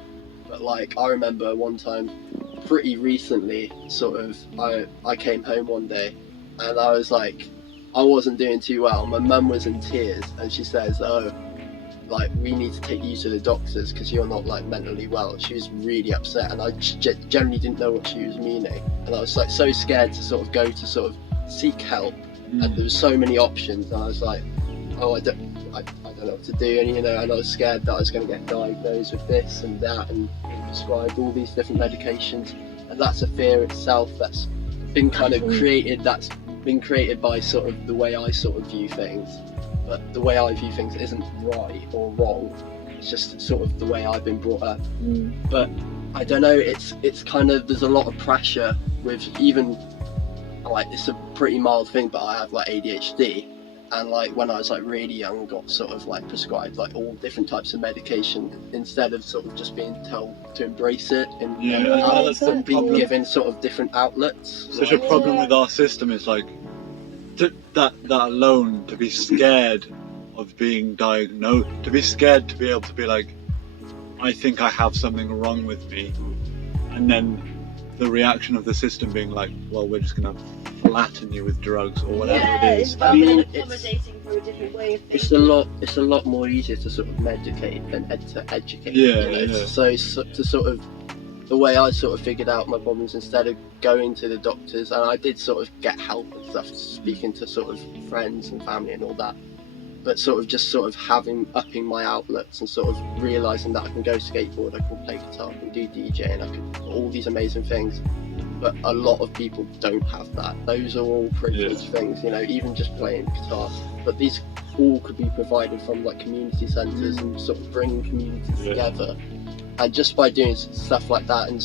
But like I remember one time pretty recently, sort of I came home one day and I was like, I wasn't doing too well. My mum was in tears and she says, oh, like we need to take you to the doctors because you're not like mentally well. She was really upset, and I generally didn't know what she was meaning, and I was like so scared to sort of go to sort of seek help, and there was so many options, and I was like, oh I don't know what to do, and and I was scared that I was going to get diagnosed with this and that and prescribed all these different medications, and that's a fear itself that's been kind of created by sort of the way I sort of view things. But the way I view things isn't right or wrong, it's just sort of the way I've been brought up. But I don't know, it's kind of, there's a lot of pressure with even, like it's a pretty mild thing, but I have like ADHD, and like when I was like really young got sort of like prescribed like all different types of medication instead of sort of just being told to embrace it and that's the being problem. given sort of different outlets. Such a problem with our system is like that alone, to be scared of being diagnosed, to be scared to be able to be like, I think I have something wrong with me, and then the reaction of the system being like, well, we're just gonna flatten you with drugs or whatever it is. I mean, accommodating for a different way of thinking. It's a lot more easier to sort of medicate than to educate. Yeah, you know? yeah. So to sort of, the way I sort of figured out my problems, instead of going to the doctors, and I did sort of get help and stuff, speaking to sort of friends and family and all that, but sort of just sort of upping my outlets and sort of realising that I can go skateboard, I can play guitar, I can do DJ, and I can all these amazing things. But a lot of people don't have that. Those are all privileged things, you know, even just playing guitar. But these all could be provided from like community centres and sort of bringing communities together. And just by doing stuff like that, and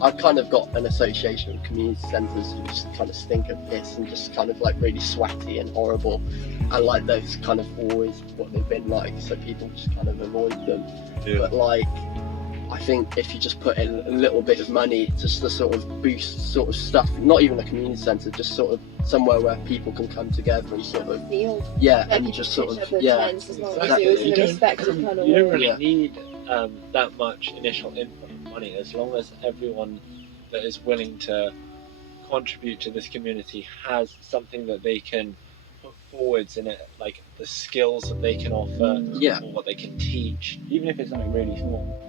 I've kind of got an association with community centres who just kind of stink of piss and just kind of like really sweaty and horrible, and like those kind of always what they've been like, so people just kind of avoid them. But like, I think if you just put in a little bit of money just to sort of boost sort of stuff, not even a community centre, just sort of somewhere where people can come together and sort of and just sort of You don't really need that much initial input of money, as long as everyone that is willing to contribute to this community has something that they can put forwards in it, like the skills that they can offer, or what they can teach, even if it's something really small.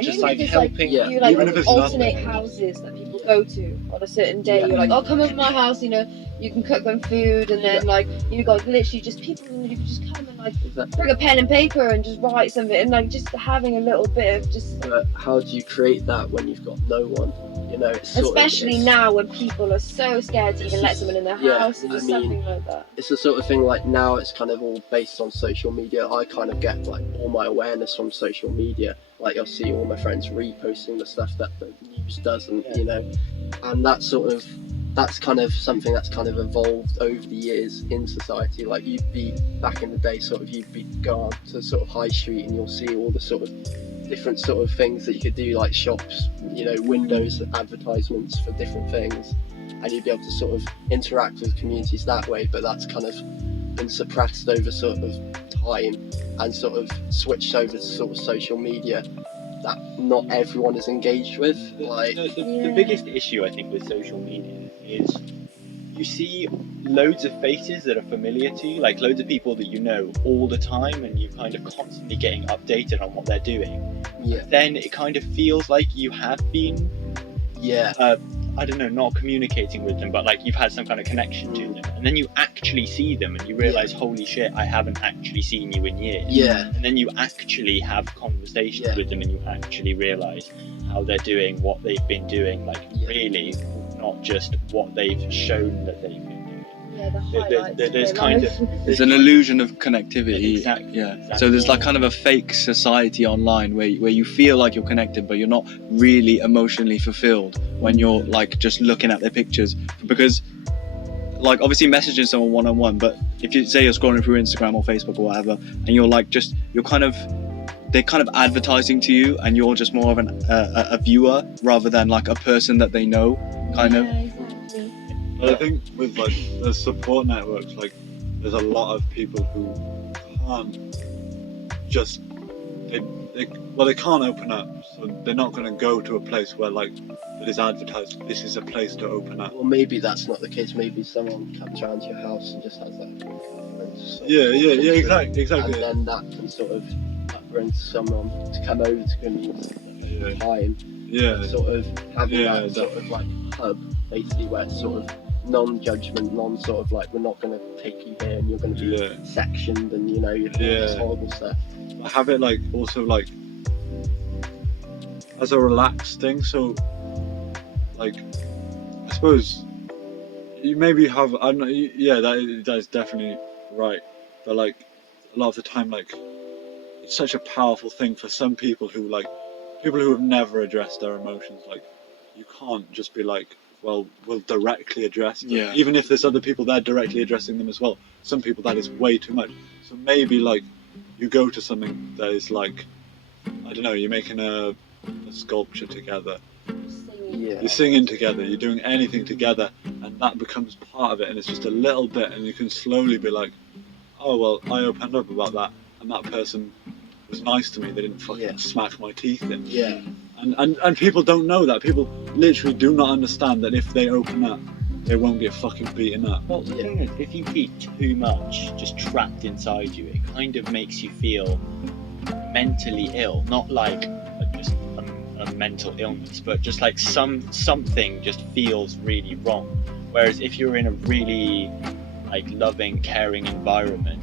Just like helping. You like alternate houses that people go to on a certain day. You're like, oh, come over to my house, you know, you can cook them food, and then like you got literally just people, and you can just come and like bring a pen and paper and just write something, and like just having a little bit of just. But how do you create that when you've got no one? You know, it's especially now when people are so scared to even let someone in their house or just something like that. It's the sort of thing like now it's kind of all based on social media. I kind of get like all my awareness from social media. Like I'll see all my friends reposting the stuff that the news doesn't, you know, and that's kind of something that's kind of evolved over the years in society. Like you'd be back in the day, you'd be go out to sort of high street and you'll see all the sort of different sort of things that you could do, like shops, you know, windows, advertisements for different things, and you'd be able to sort of interact with communities that way. But that's kind of been suppressed over sort of time and sort of switched over to sort of social media that not everyone is engaged with. Like the biggest issue I think with social media is you see loads of faces that are familiar to you, like loads of people that you know all the time, and you're kind of constantly getting updated on what they're doing. Then it kind of feels like you have been I don't know, not communicating with them, but like you've had some kind of connection to them, and then you actually see them and you realise, holy shit, I haven't actually seen you in years. And then you actually have conversations with them and you actually realise how they're doing, what they've been doing, like really, not just what they've shown that they've been doing. There's kind of there's an illusion of connectivity. Exactly. So there's like kind of a fake society online where you feel like you're connected, but you're not really emotionally fulfilled when you're like just looking at their pictures. Because like obviously messaging someone one-on-one, but if you say you're scrolling through Instagram or Facebook or whatever, and you're like they're kind of advertising to you, and you're just more of a viewer rather than like a person that they know, kind of. I think with like the support networks, like there's a lot of people who can't just they can't open up, so they're not going to go to a place where like it is advertised this is a place to open up. Well, maybe that's not the case. Maybe someone comes around to your house and just has that conference. Exactly. And then that can sort of bring someone to come over to community time. Sort of having that sort of like hub, basically, where it's sort of non-judgment, sort of like we're not going to take you here and you're going to be sectioned and you know you're doing this horrible stuff. I have it like also like as a relaxed thing, so like I suppose you maybe have I don't know, that is definitely right, but like a lot of the time like it's such a powerful thing for some people who have never addressed their emotions. Like you can't just be like, well, we'll directly address them. Even if there's other people there directly addressing them as well. Some people that is way too much. So maybe like you go to something that is like, I don't know, you're making a sculpture together. Yeah. You're singing together, you're doing anything together, and that becomes part of it, and it's just a little bit, and you can slowly be like, oh well, I opened up about that, and that person was nice to me, they didn't fucking smack my teeth in. Yeah. And people don't know that. People literally do not understand that if they open up, they won't get fucking beaten up. Well, the thing is, if you keep too much just trapped inside you, it kind of makes you feel mentally ill. Not like just a mental illness, but just like something just feels really wrong. Whereas if you're in a really like loving, caring environment,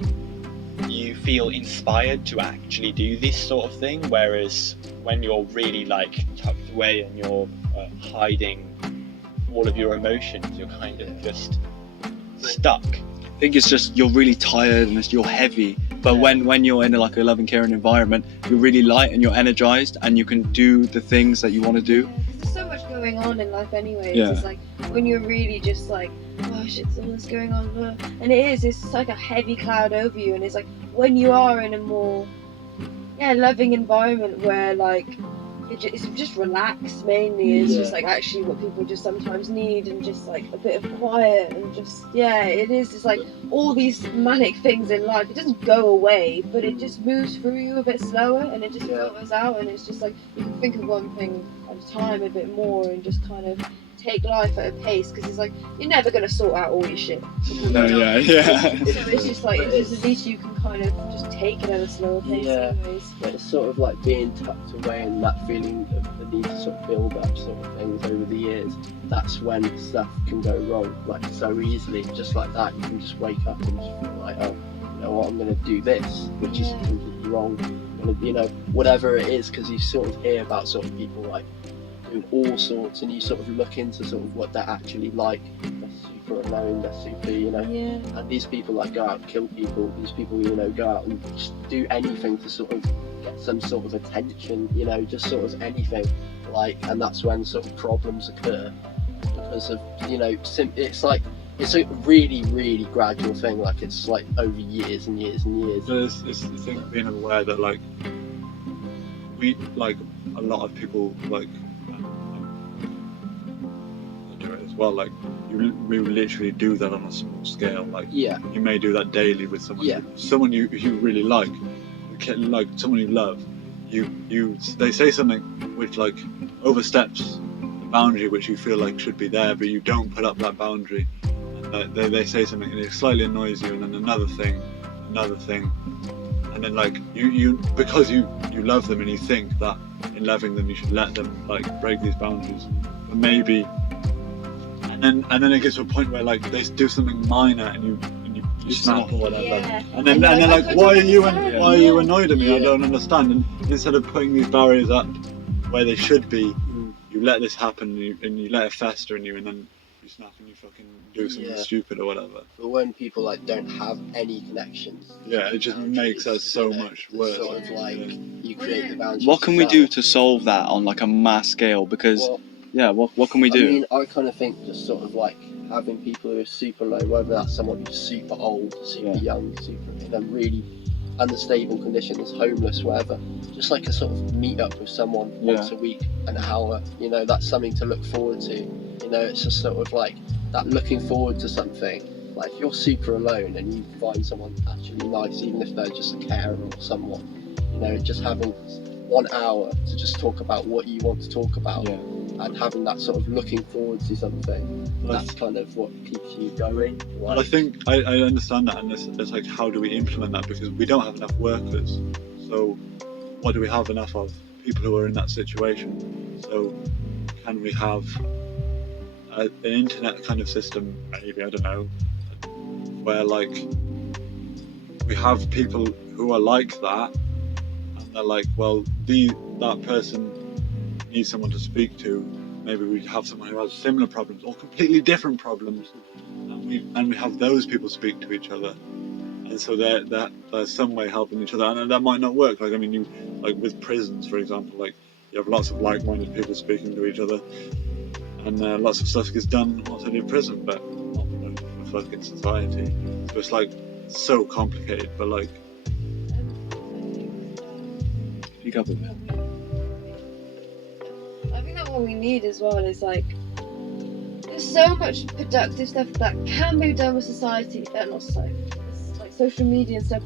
you feel inspired to actually do this sort of thing. Whereas when you're really like tucked away and you're hiding all of your emotions, you're kind of just stuck. I think it's just you're really tired and you're heavy. But when you're in like a loving, caring environment, you're really light and you're energized and you can do the things that you want to do. There's so much going on in life anyways. Yeah. It's like when you're really just like, oh shit, something's going on. And it's like a heavy cloud over you. And it's like when you are in a more loving environment where like it's just relaxed mainly. It's just like actually what people just sometimes need, and just like a bit of quiet and just it is. It's like all these manic things in life. It doesn't go away, but it just moves through you a bit slower, and it just filters out. And it's just like you can think of one thing at a time a bit more, and just kind of take life at a pace, because it's like you're never going to sort out all your shit. No, yeah. So it's just like at least you can kind of just take it at a slower pace anyways. But it's sort of like being tucked away and that feeling of the need to sort of build up sort of things over the years. That's when stuff can go wrong, like so easily, just like that. You can just wake up and just feel like, oh, you know what, I'm going to do this, which is completely wrong. You know, whatever it is, because you sort of hear about sort of people like doing all sorts, and you sort of look into sort of what they're actually like. They're super alone, they're super, you know, and these people like go out and kill people. These people, you know, go out and just do anything to sort of get some sort of attention, you know, just sort of anything, like, and that's when sort of problems occur because of, you know, it's like it's a really, really gradual thing. Like it's like over years and years and years. So it's the thing of being aware that like we like a lot of people like do it as well. Like we literally do that on a small scale. Like you may do that daily with someone, someone you really like someone you love. They say something which like oversteps the boundary which you feel like should be there, but you don't put up that boundary. And they say something and it slightly annoys you, and then another thing, and then like you because you love them and you think that in loving them you should let them like break these boundaries, but maybe, and then it gets to a point where like they do something minor and you snap or whatever, and then they're like, why are you annoyed at me? I don't understand. And instead of putting these barriers up where they should be, you let this happen and you let it fester in you, and then you snap and you fucking do something stupid or whatever. But when people like don't have any connections, it just makes us so much worse. Sort of like you create the boundaries. What can we do to solve that on like a mass scale? Because what can we do? I mean, I kind of think just sort of like having people who are super low, whether that's someone who's super old, super young, super in a really unstable conditions, homeless, whatever, just like a sort of meet up with someone once a week, an hour, you know, that's something to look forward to. You know, it's just sort of like that looking forward to something. Like if you're super alone and you find someone actually nice, even if they're just a carer or someone, you know, just having 1 hour to just talk about what you want to talk about, and having that sort of looking forward to something, that's kind of what keeps you going. Like, well, I think I understand that, and it's like, how do we implement that? Because we don't have enough workers, so what do we have enough of? People who are in that situation. So can we have an internet kind of system, maybe, I don't know, where like we have people who are like that, and they're like, well, that person needs someone to speak to. Maybe we have someone who has similar problems or completely different problems, and we have those people speak to each other, and so they're some way helping each other. And that might not work. Like, I mean, like with prisons, for example, like you have lots of like-minded people speaking to each other, and lots of stuff gets done outside of prison, but not in a fucking society. So it's like so complicated, but like. Speak up a bit. I think that what we need as well is like, there's so much productive stuff that can be done with society, not society, it's like social media and stuff,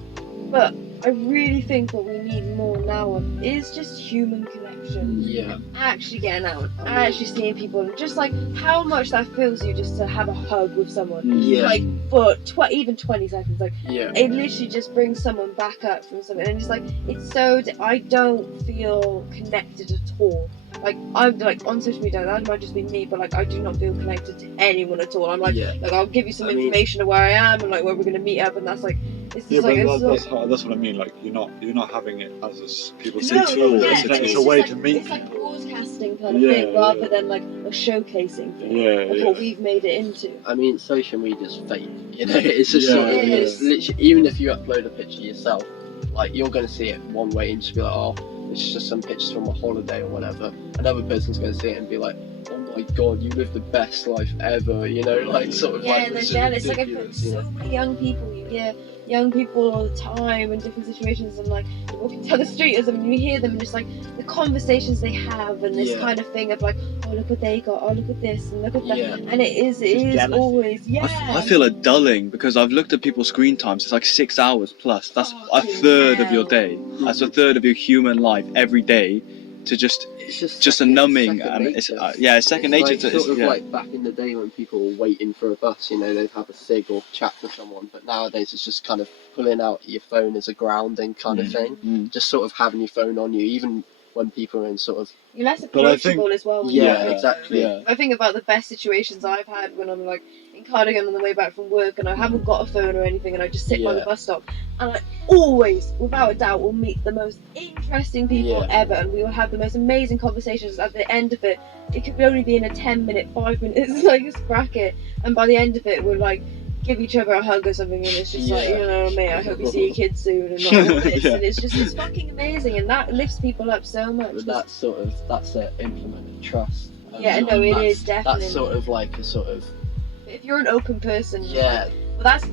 but I really think what we need more now on is just human connection. Yeah. Actually getting out, actually seeing people, and just like how much that fills you just to have a hug with someone. Yeah. Like for even 20 seconds, like Yeah. it literally just brings someone back up from something, and it's like it's so. I don't feel connected at all. Like I'm like on social media, that might just be me, but like I do not feel connected to anyone at all. I'm like, like I'll give you some information of where I am and like where we're gonna meet up, and that's like. It's just That's what I mean. Like you're not having it as people say tool. It's a way to meet. It's like broadcasting kind of thing, rather than like a showcasing thing of what we've made it into. I mean, social media's fake. You know, it's just sort of, it's literally, even if you upload a picture yourself, like you're going to see it one way and just be like, oh, it's just some pictures from a holiday or whatever. Another person's going to see it and be like, oh my god, you live the best life ever. You know, like sort of like. And they're jealous. Like I've heard so many young people. You hear young people all the time in different situations, and like you're walking down the street or something, and you hear them and just like the conversations they have, and this kind of thing of like, oh look what they got, oh look at this and look at that, and it is always I feel a dulling because I've looked at people's screen times. It's like 6 hours plus. That's a third of your day. That's a third of your human life every day. To just a numbing, and it's second nature. Like, sort of like back in the day when people were waiting for a bus, you know, they'd have a cig or chat to someone, but nowadays it's just kind of pulling out your phone as a grounding kind of thing, just sort of having your phone on you, even when people are in sort of. You're less approachable as well. Exactly. I think about the best situations I've had when I'm like in Cardigan on the way back from work, and I haven't got a phone or anything, and I just sit by the bus stop, and I always, without a doubt, will meet the most interesting people ever, and we will have the most amazing conversations. At the end of it, it could only be in a 10-minute, 5 minutes like bracket, and by the end of it, we're like give each other a hug or something, and it's just like, you know, mate, I hope you see your kids soon, and like all this, and it's just, it's fucking amazing, and that lifts people up so much. But that's an implemented trust. It is definitely. That's sort of like a sort of. If you're an open person, well,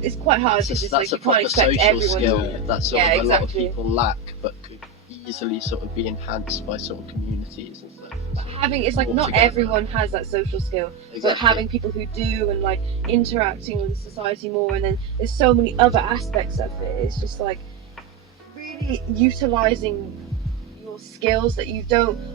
it's quite hard to just like you can't expect everyone skill. to. That's sort of a lot of people lack, but could easily sort of be enhanced by sort of communities and stuff. But it's like not everyone has that social skill, but having people who do, and like interacting with society more, and then there's so many other aspects of it. It's just like really utilizing your skills that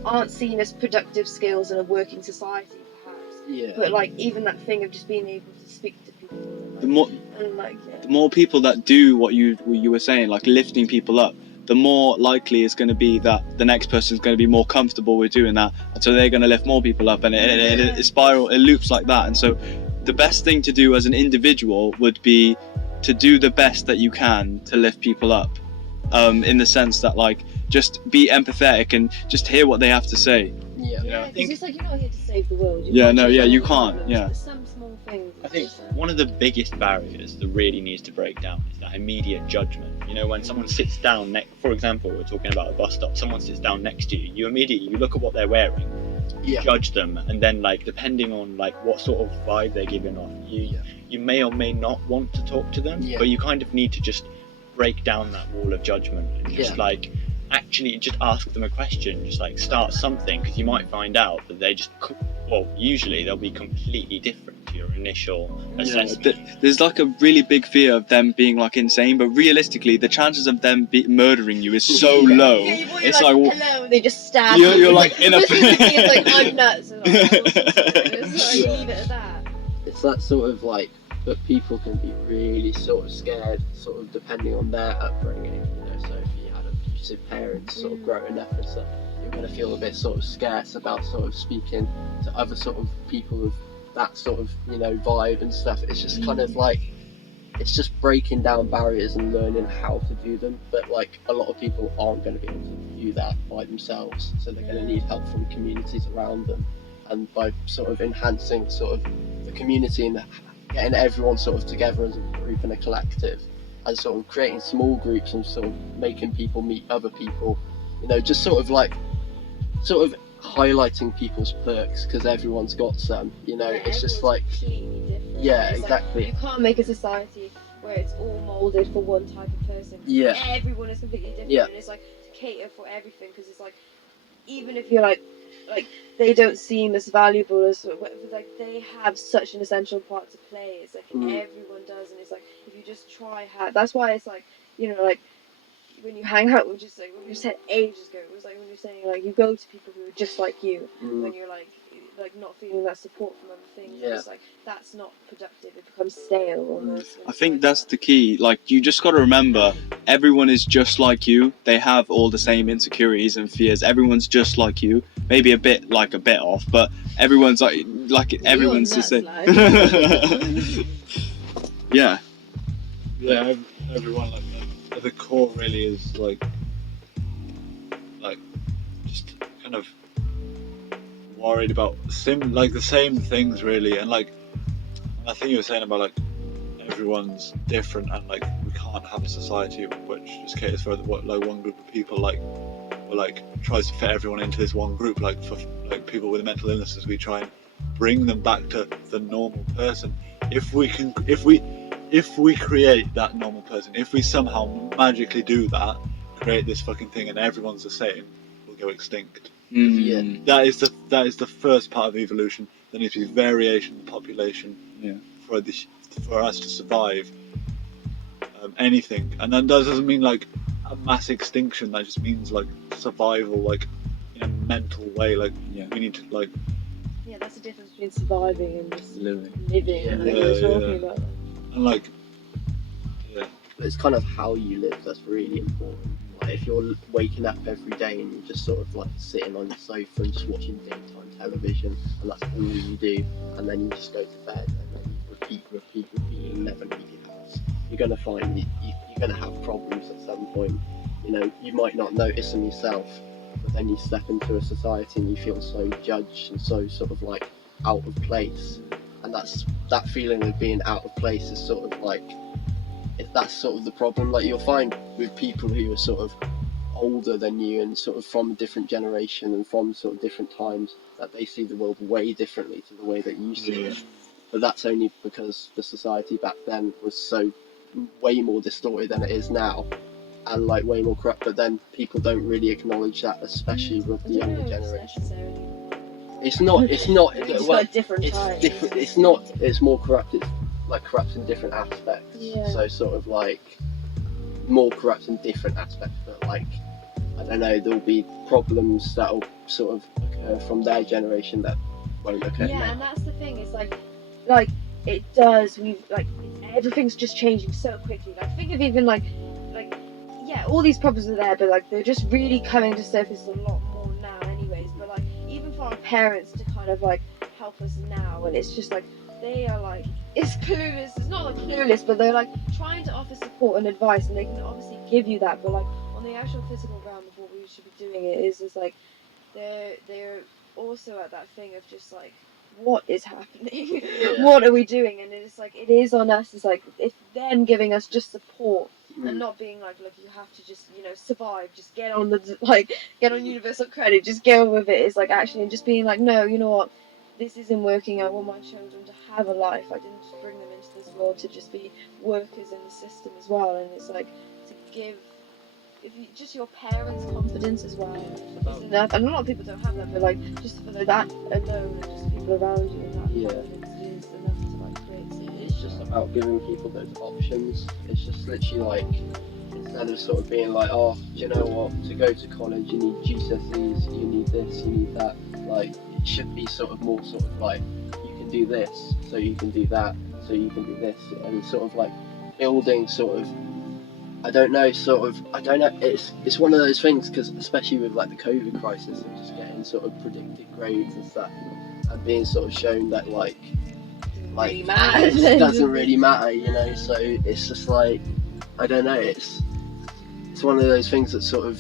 aren't seen as productive skills in a working society, perhaps. But like even that thing of just being able to speak to people. The more people that do what you were saying, like lifting people up, the more likely it's going to be that the next person's going to be more comfortable with doing that, and so they're going to lift more people up, and it loops like that. And so the best thing to do as an individual would be to do the best that you can to lift people up, in the sense that like just be empathetic and just hear what they have to say. I think it's like you're not here to save the world. You can't. There's some small things. I think one of the biggest barriers that really needs to break down is that immediate judgment. You know, when someone sits down for example, we're talking about a bus stop, someone sits down next to you, you immediately look at what they're wearing, judge them, and then like depending on like what sort of vibe they're giving off, you may or may not want to talk to them, but you kind of need to just break down that wall of judgment and just like actually just ask them a question, just like start something, because you might find out that they just usually they'll be completely different to your initial assessment. There's like a really big fear of them being like insane, but realistically the chances of them murdering you is so low. It's like hello, and they just stab you're like in a it's like I'm nuts, and leave it at that. It's that sort of like, but people can be really sort of scared, sort of depending on their upbringing, you know. So if you had abusive parents sort of growing up and stuff, you're going to feel a bit sort of scarce about sort of speaking to other sort of people with that sort of, you know, vibe and stuff. It's just kind of like, it's just breaking down barriers and learning how to do them. But like a lot of people aren't going to be able to do that by themselves, so they're going to need help from communities around them, and by sort of enhancing sort of the community and getting everyone sort of together as a group and a collective, and sort of creating small groups and sort of making people meet other people, you know, just sort of highlighting people's perks, because everyone's got some, you know. It's just like exactly. You can't make a society where it's all molded for one type of person. Everyone is completely different, and it's like to cater for everything, because it's like even if you're like like they don't seem as valuable as like they have such an essential part to play. It's like everyone does, and it's like if you just try hard. That's why it's like, you know, like when you hang out with, just like when you said ages ago, it was like when you're saying like you go to people who are just like you, when you're like not feeling that support from other things. Yeah. It's like that's not productive. It becomes stale almost. I think that's the key. Like, you just got to remember, everyone is just like you. They have all the same insecurities and fears. Everyone's just like you. Maybe a bit off, but everyone's like everyone's the same. Yeah. Yeah, everyone like at the core really is like just kind of worried about the same things really, and like I think you were saying about like everyone's different, and like we can't have a society which just caters for like one group of people, like or like tries to fit everyone into this one group. Like for like people with mental illnesses, we try and bring them back to the normal person. If we create that normal person, if we somehow magically do that, create this fucking thing, and everyone's the same, we'll go extinct. Yeah. That is the first part of evolution. There needs to be variation in the population for us to survive anything, and that doesn't mean like a mass extinction. That just means like survival, like in a mental way. Like we need to like. Yeah, that's the difference between surviving and just living. Yeah. Like we were talking about. And like, it's kind of how you live that's really important. Like if you're waking up every day and you're just sort of like sitting on your sofa and just watching daytime television, and that's all you do, and then you just go to bed and then you repeat and never leave your house, you're gonna find you're gonna have problems at some point. You know, you might not notice them yourself, but then you step into a society and you feel so judged and so sort of like out of place, and that feeling of being out of place is sort of like, if that's sort of the problem. Like you'll find with people who are sort of older than you and sort of from a different generation and from sort of different times, that they see the world way differently to the way that you see it. But that's only because the society back then was so way more distorted than it is now, and like way more corrupt. But then people don't really acknowledge that, especially with the younger generation. It's not It's well, got different it's times. different. It's not. It's more corrupt. It's like corrupt in different aspects. Yeah. So sort of like more corrupt in different aspects. But like, I don't know, there'll be problems that'll sort of occur from their generation that won't occur Yeah, now. and that's the thing. It's like it does. Everything's just changing so quickly. Like think of even like yeah, all these problems are there, but like they're just really coming to surface a lot more now, anyways. But like even for our parents to kind of like help us now, and it's just like they are like, it's clueless. It's not like clueless, but they're like trying to offer support and advice, and they can obviously give you that. But like on the actual physical realm of what we should be doing, it is like they're also at that thing of just like, what is happening? What are we doing? And it's like it is on us. It's like it's them giving us just support. And not being like, look, you have to just, you know, survive, just get on universal credit, just get on with it. It's like actually, and just being like, no, you know what, this isn't working. I want my children to have a life. I didn't just bring them into this world to just be workers in the system as well. And it's like to give, just your parents' confidence as well is enough. And a lot of people don't have that, but like just for that alone, and just people around you, and that confidence is enough to like create something. It's just about giving people those options. It's just literally like, instead of sort of being like, oh, do you know what, to go to college you need GCSEs, you need this, you need that. Like it should be sort of more sort of like, you can do this, so you can do that, so you can do this, and sort of like building sort of, I don't know, it's one of those things, because especially with like the COVID crisis and just getting sort of predicted grades and stuff, and being sort of shown that like it doesn't really matter, you know. So it's just like, I don't know, it's one of those things that sort of,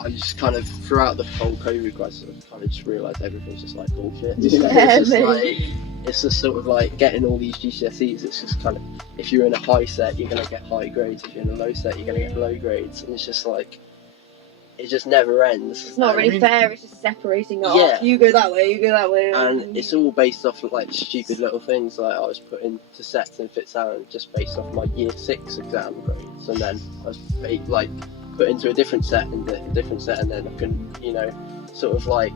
I just kind of throughout the whole COVID crisis I kind of just realised everything's just like bullshit, you know? It's just sort of like getting all these GCSEs, it's just kind of, if you're in a high set you're going to get high grades, if you're in a low set you're going to get low grades, and it's just like, it just never ends. It's not really fair, it's just separating it off. You go that way, you go that way. And it's all based off of like stupid little things, like I was put into sets in Fitzarron just based off my year 6 exam grades, and then I was like put into a different set and a different set, and then I can, you know, sort of like,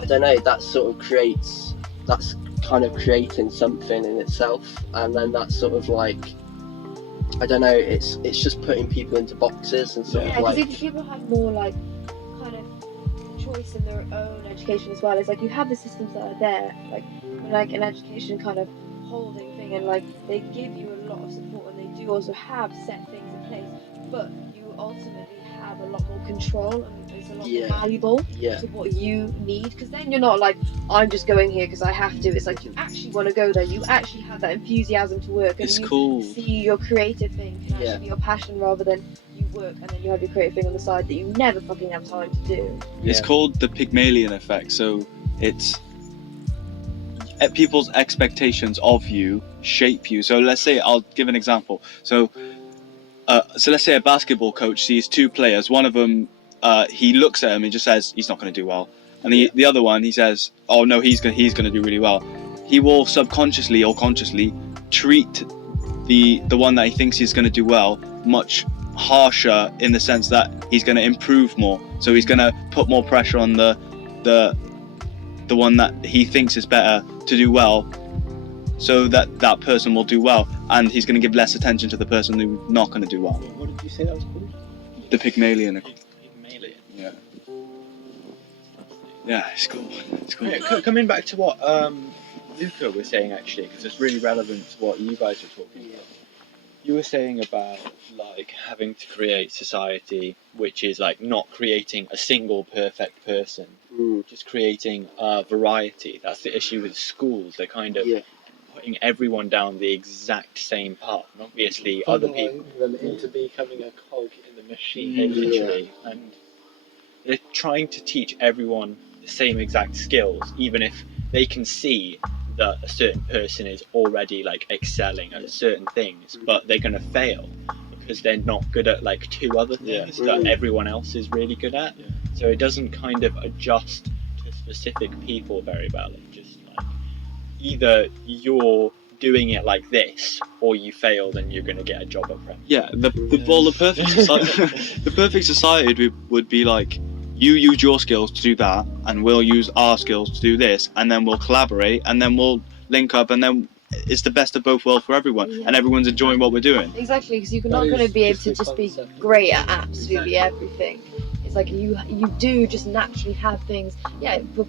I don't know, that's kind of creating something in itself, and then that's sort of like, I don't know, it's just putting people into boxes and sort of because like, if people have more like kind of choice in their own education as well, it's like you have the systems that are there, like an education kind of holding thing, and like they give you a lot of support, and they do also have set things in place, but you ultimately have a lot more control, and it's a lot more valuable to what you need, because then you're not like, I'm just going here because I have to. It's like you actually want to go there, you actually have that enthusiasm to work, and It's you cool. see your creative thing can actually be your passion, rather than you work and then you have your creative thing on the side that you never fucking have time to do. It's called the Pygmalion effect. So it's people's expectations of you shape you. So let's say, I'll give an example. So let's say a basketball coach sees two players. One of them, he looks at him and just says he's not going to do well, and the other one, he says, oh no, he's going to do really well. He will subconsciously or consciously treat the one that he thinks is going to do well much harsher, in the sense that he's going to improve more. So he's going to put more pressure on the one that he thinks is better to do well, so that person will do well, and he's going to give less attention to the person who's not going to do well. What did you say that was called? The Pygmalion. Pygmalion. Yeah. Yeah, it's cool. It's cool. Yeah, coming back to what Luca was saying, actually, because it's really relevant to what you guys were talking about. You were saying about like having to create society which is like not creating a single perfect person, just creating a variety. That's the issue with schools. They're kind of putting everyone down the exact same path, and obviously other people them into becoming a cog in the machine. literally, and they're trying to teach everyone the same exact skills, even if they can see that a certain person is already like excelling at certain things, but they're going to fail because they're not good at like two other things that everyone else is really good at. So it doesn't kind of adjust to specific people very well. It just like, either you're doing it like this, or you failed and you're going to get a job at Prem. Yeah, the perfect society, the perfect society would be like, you use your skills to do that, and we'll use our skills to do this, and then we'll collaborate, and then we'll link up, and then it's the best of both worlds for everyone, and everyone's enjoying what we're doing. Exactly, because you're not going to be able to just be great at absolutely everything. It's like you do just naturally have things,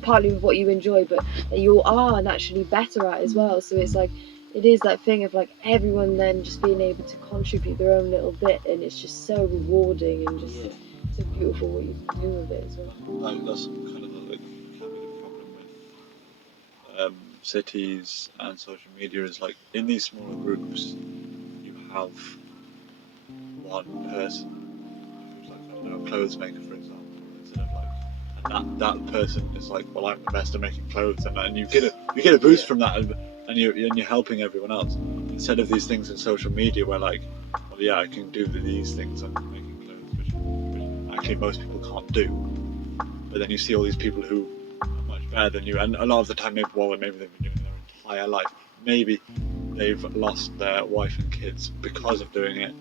partly with what you enjoy, but that you are naturally better at as well. So it's like, it is that thing of like everyone then just being able to contribute their own little bit, and it's just so rewarding and just so beautiful what you can do with it as well. That's kind of the problem with cities and social media, is like in these smaller groups you have one person who's like, I don't know, a clothes maker, for example, instead of like, and that person is like, well, I'm the best at making clothes, and you get a boost from that, and you're helping everyone else, instead of these things in social media where like, well, yeah, I can do these things, I'm making clothes, which actually most people can't do, but then you see all these people who are much better than you, and a lot of the time maybe they've been doing it their entire life, maybe they've lost their wife and kids because of doing it,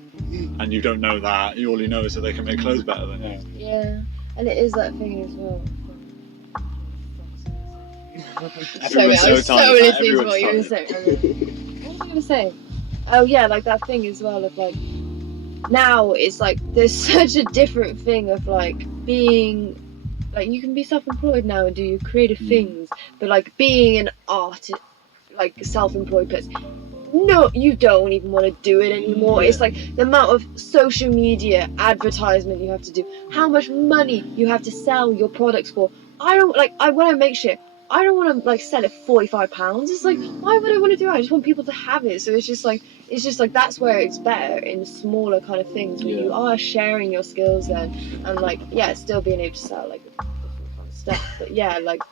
and you don't know that. You all you know is that they can make clothes better than you. Yeah, and it is that thing as well. Everyone's I was so tired. listening to Everyone's what you were tired. saying. What was I going to say? Oh yeah, like that thing as well of like, now it's like there's such a different thing of like being, like you can be self-employed now and do your creative things, but like being an artist, like self-employed person, no, you don't even want to do it anymore. It's like the amount of social media advertisement you have to do, how much money you have to sell your products for. I don't like, when I make shit, I don't want to like sell it £45. It's like, why would I want to do it? I just want people to have it. So it's just like that's where it's better in smaller kind of things where you are sharing your skills then, and like still being able to sell like different kind of stuff. But like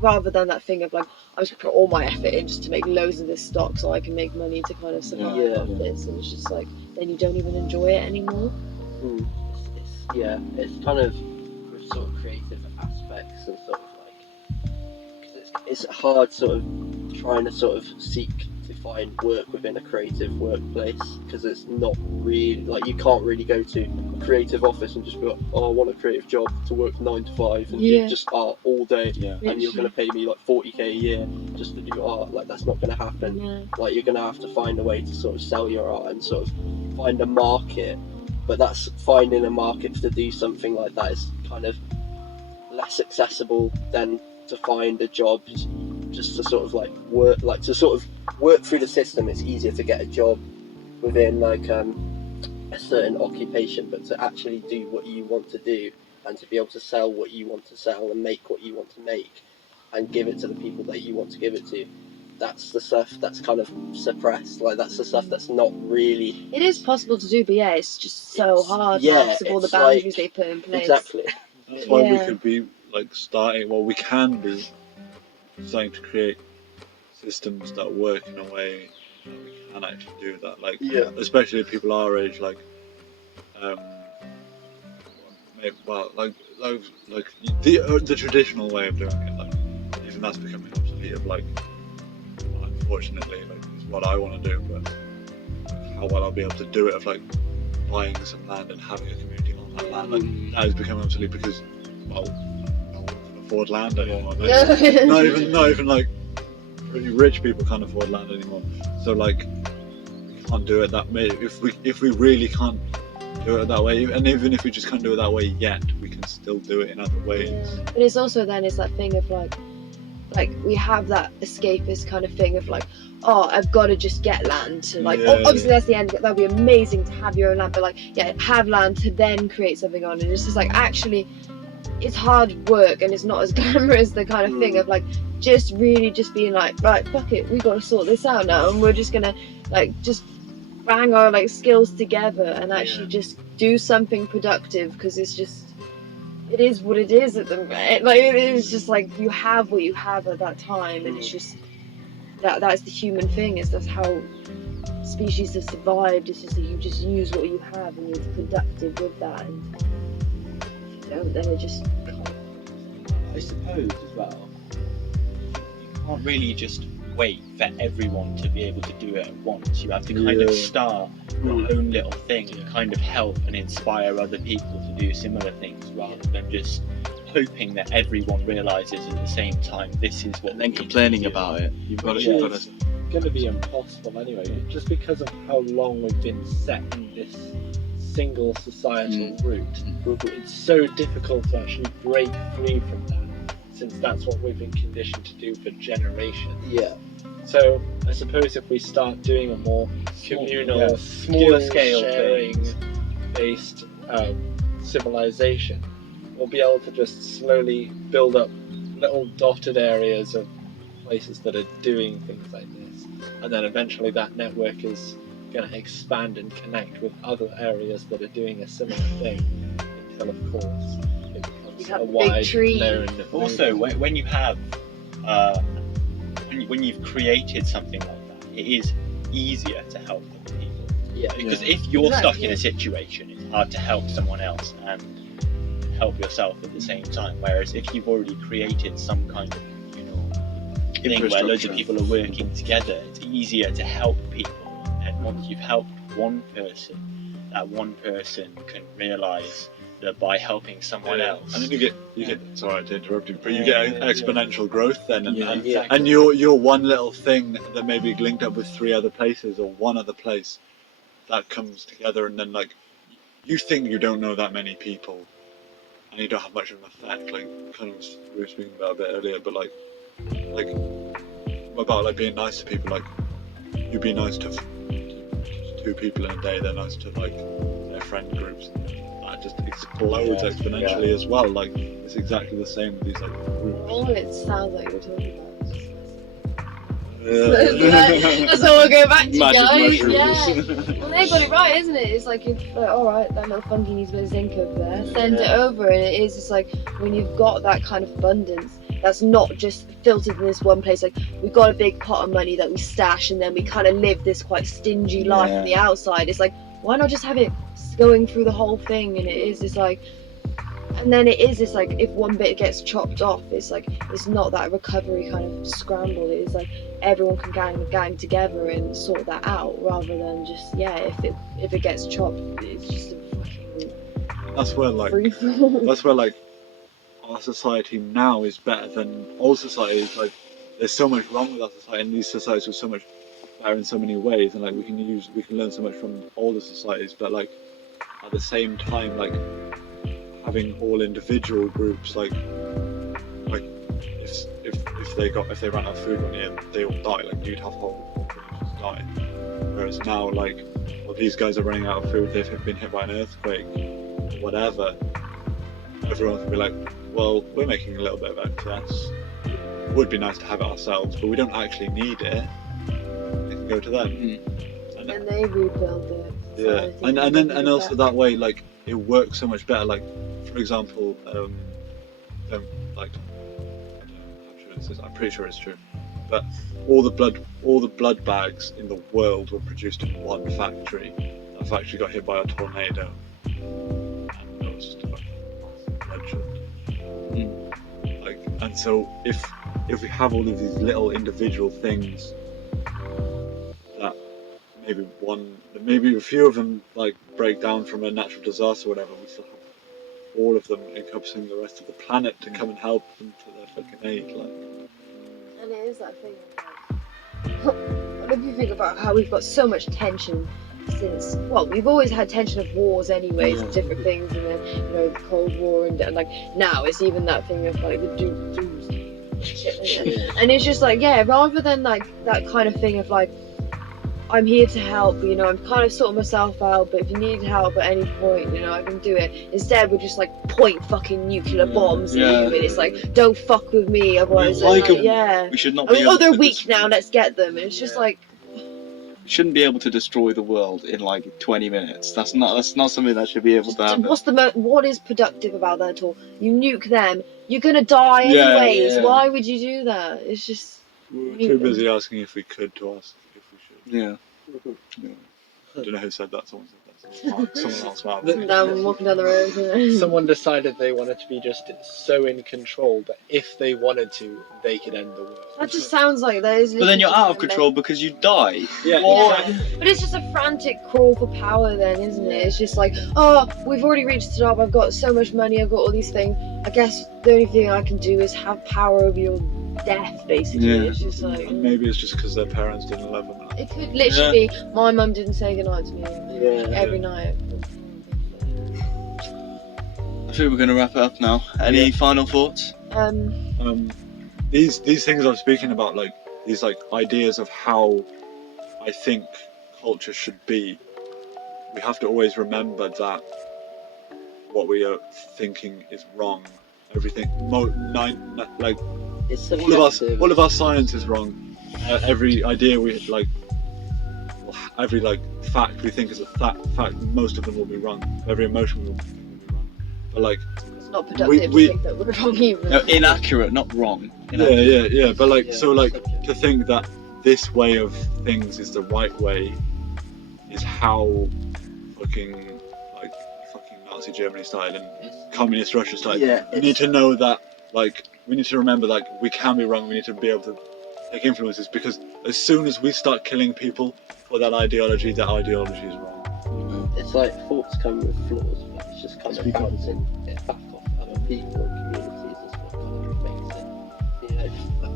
rather than that thing of like, I just put all my effort in just to make loads of this stock so I can make money to kind of survive off this, and it's just like then you don't even enjoy it anymore. It's kind of with sort of creative aspects and sort of like, it's hard sort of trying to sort of seek to find work within a creative workplace, because it's not really like, you can't really go to a creative office and just be like, oh, I want a creative job to work 9 to 5 and do just art all day, and you're going to pay me like 40k a year just to do art. Like, that's not going to happen. Like, you're going to have to find a way to sort of sell your art and sort of find a market, but that's finding a market to do something like that is kind of less accessible than to find a job just to sort of like work, like to sort of work through the system. It's easier to get a job within like a certain occupation, but to actually do what you want to do and to be able to sell what you want to sell and make what you want to make and give it to the people that you want to give it to, that's the stuff that's kind of suppressed. Like, that's the stuff that's not really... It is possible to do, but yeah, it's just so hard because of all the it's boundaries like, they put in place. Exactly. That's why we could be like starting, well, we can be starting to create systems that work in a way that we can actually do that. Like, especially if people our age, like, well, like the traditional way of doing it, like, even that's becoming obsolete. Of like, unfortunately, like, it's what I want to do, but how well I'll be able to do it, of like buying some land and having a community on that land, like, that is becoming obsolete because, well, no one can afford land anymore. Like, not even like really rich people can't afford land anymore. So like, we can't do it that way. If we really can't do it that way, and even if we just can't do it that way yet, we can still do it in other ways. But it's also then it's that thing of like we have that escapist kind of thing of like, oh, I've got to just get land to like, obviously that's the end. That'd be amazing to have your own land, but like, have land to then create something on. And it's just like, actually, it's hard work and it's not as glamorous, the kind of thing of like just really just being like, right, fuck it, we got to sort this out now, and we're just gonna like just bang our like skills together and actually just do something productive, because it's just, it is what it is at the moment. Like, it is just like, you have what you have at that time, and it's just that's the human thing. Is that's how species have survived. It's just that you just use what you have and you're productive with that, and if you don't, then it just can't. I suppose as well, you can't really just wait for everyone to be able to do it at once. You have to kind of start your own little thing and kind of help and inspire other people to do similar things, rather than just hoping that everyone realizes at the same time this is what, and then complaining about it. You've got to. It's going to be impossible anyway, just because of how long we've been set in this single societal route. It's so difficult to actually break free from that, since that's what we've been conditioned to do for generations. So I suppose if we start doing a more communal, smaller scale sharing based civilization, we'll be able to just slowly build up little dotted areas of places that are doing things like this, and then eventually that network is going to expand and connect with other areas that are doing a similar thing, until of course it becomes a wide known. Also, when you have when you've created something like that, it is easier to help other people. Because if you're stuck in a situation, it's hard to help someone else and help yourself at the same time. Whereas if you've already created some kind of communal thing where loads of people are working together, it's easier to help people. And once you've helped one person, that one person can realise that by helping someone else, and then you get sorry to interrupt you, but you get exponential growth then, and you're one little thing that maybe linked up with 3 other places or one other place that comes together, and then like, you think you don't know that many people and you don't have much of an effect, like kind of we were speaking about a bit earlier, but like about like being nice to people. Like, you be nice to 2 people in a day, they're nice to like their friend groups, that just explodes exponentially as well. Like, it's exactly the same with these like groups. All it sounds like you're talking about is just that's what we'll go back to, guys. Well, they got it right, isn't it? It's like, if alright, that little funky needs a bit of zinc over there, send it over, and it is just like, when you've got that kind of abundance that's not just filtered in this one place, like, we've got a big pot of money that we stash and then we kind of live this quite stingy life on the outside. It's like, why not just have it going through the whole thing? And it is, it's like, And then it is, it's like, if one bit gets chopped off, it's like, it's not that recovery kind of scramble. It's like everyone can gang together and sort that out, rather than just, if it gets chopped, it's just a fucking That's where like free-for-all. that's where like our society now is better than old societies. Like there's so much wrong with our society, and these societies are so much better in so many ways, and like we can learn so much from older societies, but like at the same time, like having all individual groups, like if they ran out of food one year, they all die. Like you'd have whole populations die. Whereas now, like, well, these guys are running out of food. They've been hit by an earthquake, or whatever. Everyone can be like, well, we're making a little bit of excess. It would be nice to have it ourselves, but we don't actually need it. It can go to them. And they rebuild it. Yeah, and also that way, like, it works so much better. Like, for example, like, I'm pretty sure it's true, but all the blood bags in the world were produced in one factory. That factory got hit by a tornado, and it was just a bloodshed. Like, and so if we have all of these little individual things that maybe a few of them like break down from a natural disaster or whatever, we still have all of them encompassing the rest of the planet to come and help them to their fucking aid. Like, and it is that thing of like, what if you think about how we've got so much tension since, well, we've always had tension of wars anyways, of different things, and then, you know, the Cold War, and like now it's even that thing of like the doomsday shit like that. And it's just like, rather than like that kind of thing of like, I'm here to help, you know, I'm kind of sorting myself out, but if you need help at any point, you know, I can do it. Instead, we're just like point fucking nuclear bombs at you, and it's like, don't fuck with me, otherwise, We should not be they're weak now, let's get them. And it's just like, we shouldn't be able to destroy the world in like 20 minutes. That's not something that should be able to happen. What is productive about that at all? You nuke them, you're gonna die anyways. Why would you do that? It's just, we were too busy asking if we could to ask if we should. Yeah. I don't know who said that. Someone said that. Someone else might have. Walking down the road. Someone decided they wanted to be just so in control that if they wanted to, they could end the world. That just sounds like that is. But then you're out of control because you die. But it's just a frantic crawl for power then, isn't it? It's just like, oh, we've already reached the top, I've got so much money, I've got all these things. I guess the only thing I can do is have power over your death, basically. It's just like, and maybe it's just because their parents didn't love them. It could literally be, my mum didn't say goodnight to me every night. I think we're going to wrap it up now. Any final thoughts? These things I'm speaking about, like these like ideas of how I think culture should be, we have to always remember that what we are thinking is wrong. Everything, like It's all of our science is wrong. Every idea we like, every like fact we think is a fact, most of them will be wrong. Every emotion will be wrong. But like, it's not productive to think that we're wrong either. No, inaccurate, not wrong. Yeah. But like, so like to think that this way of things is the right way is how fucking Nazi Germany started and communist Russia started. We need to know that, like, we need to remember, like, we can be wrong. We need to be able to take influences, because as soon as we start killing people for that ideology is wrong. It's like thoughts come with flaws, but it's just kind of bouncing it back off other people and communities is what kind of makes it, you know,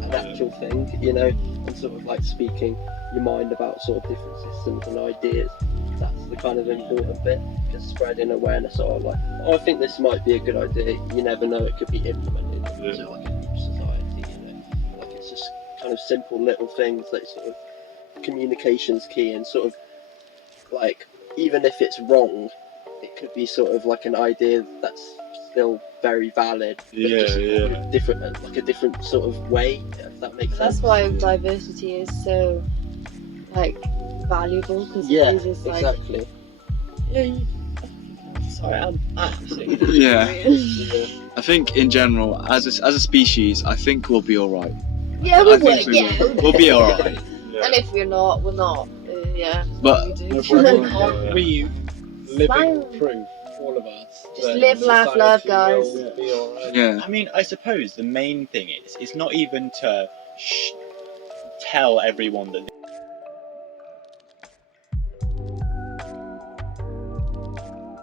an actual thing, you know, and sort of like speaking your mind about sort of different systems and ideas. That's the kind of important bit, just spreading awareness of like, oh, I think this might be a good idea. You never know, it could be implemented into like a new society, you know. Like, it's just kind of simple little things that sort of communication's key, and sort of like, even if it's wrong, it could be sort of like an idea that's still very valid, but different, like a different sort of way, if that makes sense. That's why diversity is so like valuable, because it is like, exactly. Sorry, I'm absolutely I think in general, as a species, I think we'll be alright. Yeah, we will. We'll be alright. And if we're not, we're not. But Aren't we living proof all of us. Just then live, laugh, love, society guys. will be alright. Yeah. I mean, I suppose the main thing is, it's not even to tell everyone that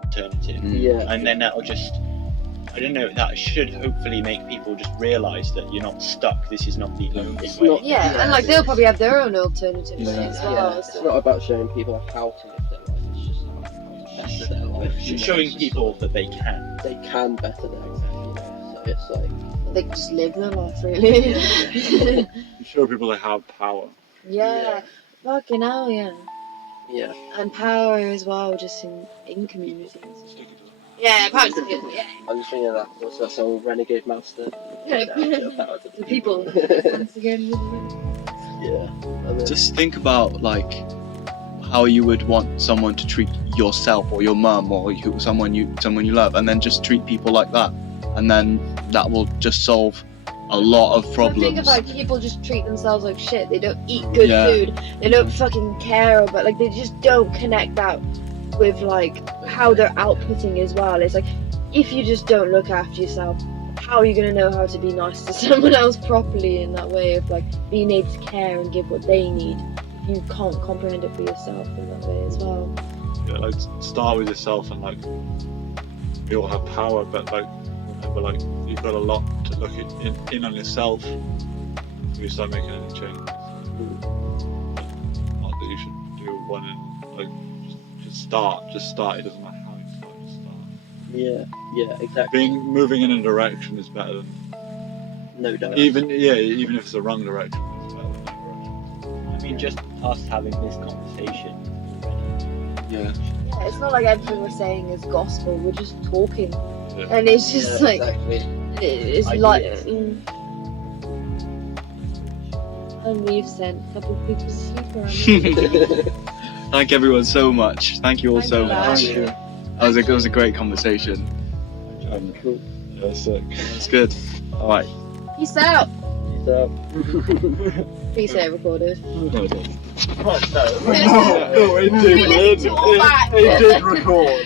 alternative, Yeah. and then that'll just, I don't know, that should hopefully make people just realise that you're not stuck. This is not the only It's way. not- Yeah, and like they'll probably have their own alternatives Yeah. as well. Yeah, it's so- not about showing people how to live their life, it's just about how to better their life. Showing people that they can. They can better their life, you know, so it's like, They can just live their life, really. You show people they have power. Yeah, fucking hell, yeah. yeah. And power as well, just in communities. Yeah, power to people, yeah. I'm just thinking of that, what's that song, Renegade Master? Yeah, Power to the people. Once again, Yeah. And then, Just think about like how you would want someone to treat yourself or your mum or someone you love, and then just treat people like that, and then that will just solve a lot of I think problems. of like people just treat themselves like shit. They don't eat good Yeah. food. They don't fucking care about, like, they just don't connect that with like how they're outputting as well. It's like, if you just don't look after yourself, how are you gonna know how to be nice to someone else properly in that way of like being able to care and give what they need? If you can't comprehend it for yourself in that way as well. Yeah, like start with yourself, and like we all have power, but like remember, like you've got a lot to look in on yourself before you start making any changes. Not that you should do one and like just start. Just start. It doesn't matter how you start. Just start. yeah, exactly. Moving in a direction is better than No doubt. even if it's the wrong direction. It's better than no direction. I mean, just us having this conversation. Yeah. Yeah, it's not like everything we're saying is gospel. We're just talking, Yeah. and it's just like exactly. it's Ideas. like. And we've sent a couple of people to sleep around. Thank everyone so much. Thank you all Thank so you, much. Ash. That was a great conversation. Cool. Yeah, sick. It's good. All right. Peace out. So, Peace out, recorded. No, it doesn't. Oh, no. No, it We listen to all back. It did record.